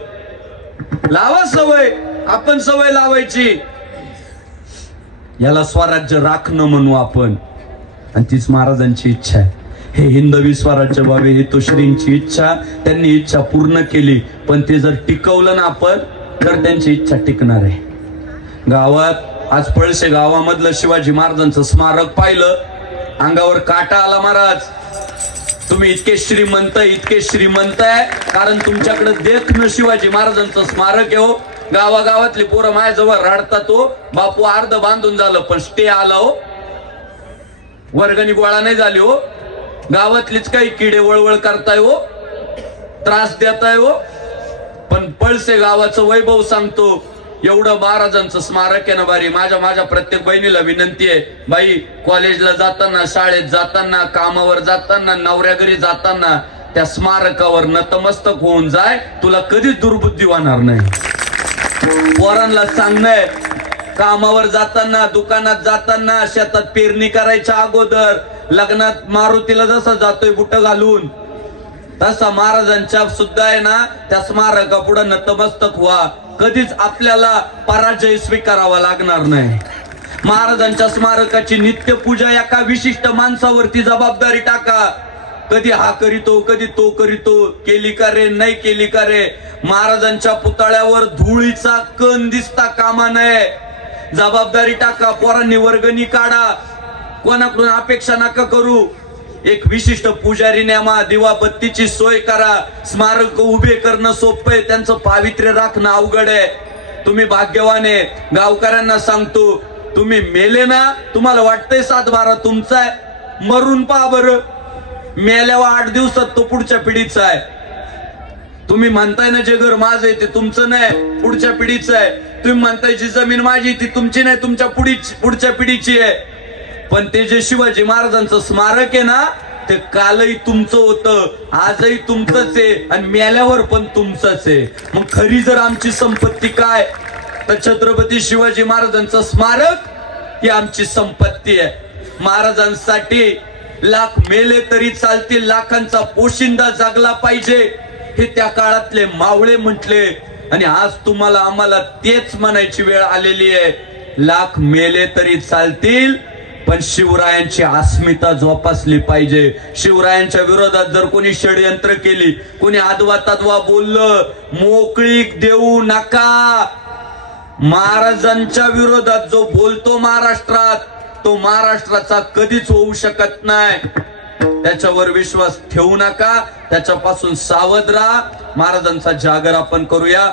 लावा सवय, आपण सवय लावायची. याला स्वराज्य राखणं म्हणू आपण, आणि तीच महाराजांची इच्छा आहे. हे हिंदवी स्वराज्य व्हावे ही तुश्रींची इच्छा. त्यांनी इच्छा पूर्ण केली, पण ते जर टिकवलं ना आपण तर त्यांची इच्छा टिकणार आहे. गावात आज पळसे गावामधलं शिवाजी महाराजांचं स्मारक पाहिलं, अंगावर काटा आला. महाराज तुम्ही इतके श्रीमंत आहे कारण तुमच्याकडे देखणं शिवाजी महाराजांचं स्मारक आहे. हो, गावागावातली पोरं माझ्याजवळ रडतात. हो बापू अर्ध बांधून झालं पण स्टे आला. हो वर्गणी गोळा नाही झाली. हो गावातलीच काही किडे वळवळ करताय. हो त्रास देताय. हो पण पळसे गावाचं वैभव सांगतो. एवढं महाराजांचं स्मारक आहे ना भारी. माझ्या प्रत्येक बहिणीला विनंती आहे, बाई कॉलेजला जाताना, शाळेत जाताना, कामावर जाताना, नवऱ्या घरी जाताना त्या स्मारकावर नतमस्तक होऊन जाय. तुला कधीच दुर्बुद्धी होणार नाही. पोरांना सांगणं, कामावर जाताना, दुकानात जाताना, शेतात पेरणी करायच्या अगोदर, लग्नात मारुतीला जसा जातोय बुट घालून, तसा महाराजांच्या सुद्धा आहे ना त्या स्मारका पुढे नतमस्तक व्हा. कधीच आपल्याला पराजय स्वीकारावा लागणार नाही. महाराजांच्या स्मारकाची नित्य पूजा एका विशिष्ट माणसावरती जबाबदारी टाका. कधी हा करीतो, कधी तो करीतो, केली का रे, नाही केली का रे. महाराजांच्या पुतळ्यावर धुळीचा कण दिसता कामा नये. जबाबदारी टाका. पोरांनी वर्गणी काढा. कोणाकडून अपेक्षा नका करू. एक विशिष्ट पुजारी नेमा, दिवाबत्तीची सोय करा. स्मारक उभे करणं सोपं आहे, त्यांचं पावित्र्य राखणं अवघड आहे. तुम्ही भाग्यवान आहे. गावकऱ्यांना सांगतो, तुम्ही मेले ना, तुम्हाला वाटतंय 7-12 तुमचा आहे, मरून पहा बरं. मेल्यावर 8 दिवसात तो पुढच्या पिढीचा आहे. तुम्ही म्हणताय ना जे घर माझं आहे ते तुमचं नाही, पुढच्या पिढीचं आहे. तुम्ही म्हणताय जी जमीन माझी ती तुमची नाही, तुमच्या पुढच्या पिढीची आहे. पण ते जे शिवाजी महाराजांचं स्मारक आहे ना, ते कालही तुमचं होतं, आजही तुमचंच आहे, आणि मेल्यावर पण तुमचंच आहे. मग खरी जर आमची संपत्ती काय, तर छत्रपती शिवाजी महाराजांचं स्मारक ही आमची संपत्ती आहे. महाराजांसाठी लाख मेले तरी चालतील, लाखांचा पोशिंदा जागला पाहिजे, हे त्या काळातले मावळे म्हटले. आणि आज तुम्हाला आम्हाला तेच म्हणायची वेळ आलेली आहे. लाख मेले तरी चालतील, पण शिवरायांची अस्मिता जोपासली पाहिजे. शिवरायांच्या विरोधात जर कोणी षडयंत्र केली, कोणी आदवा तद्वा बोललं, मोकळीक देऊ नका. महाराजांच्या विरोधात जो बोलतो महाराष्ट्रात, तो महाराष्ट्राचा कधीच होऊ शकत नाही. त्याच्यावर विश्वास ठेवू नका, त्याच्यापासून सावध राहा. महाराजांचा जागर आपण करूया.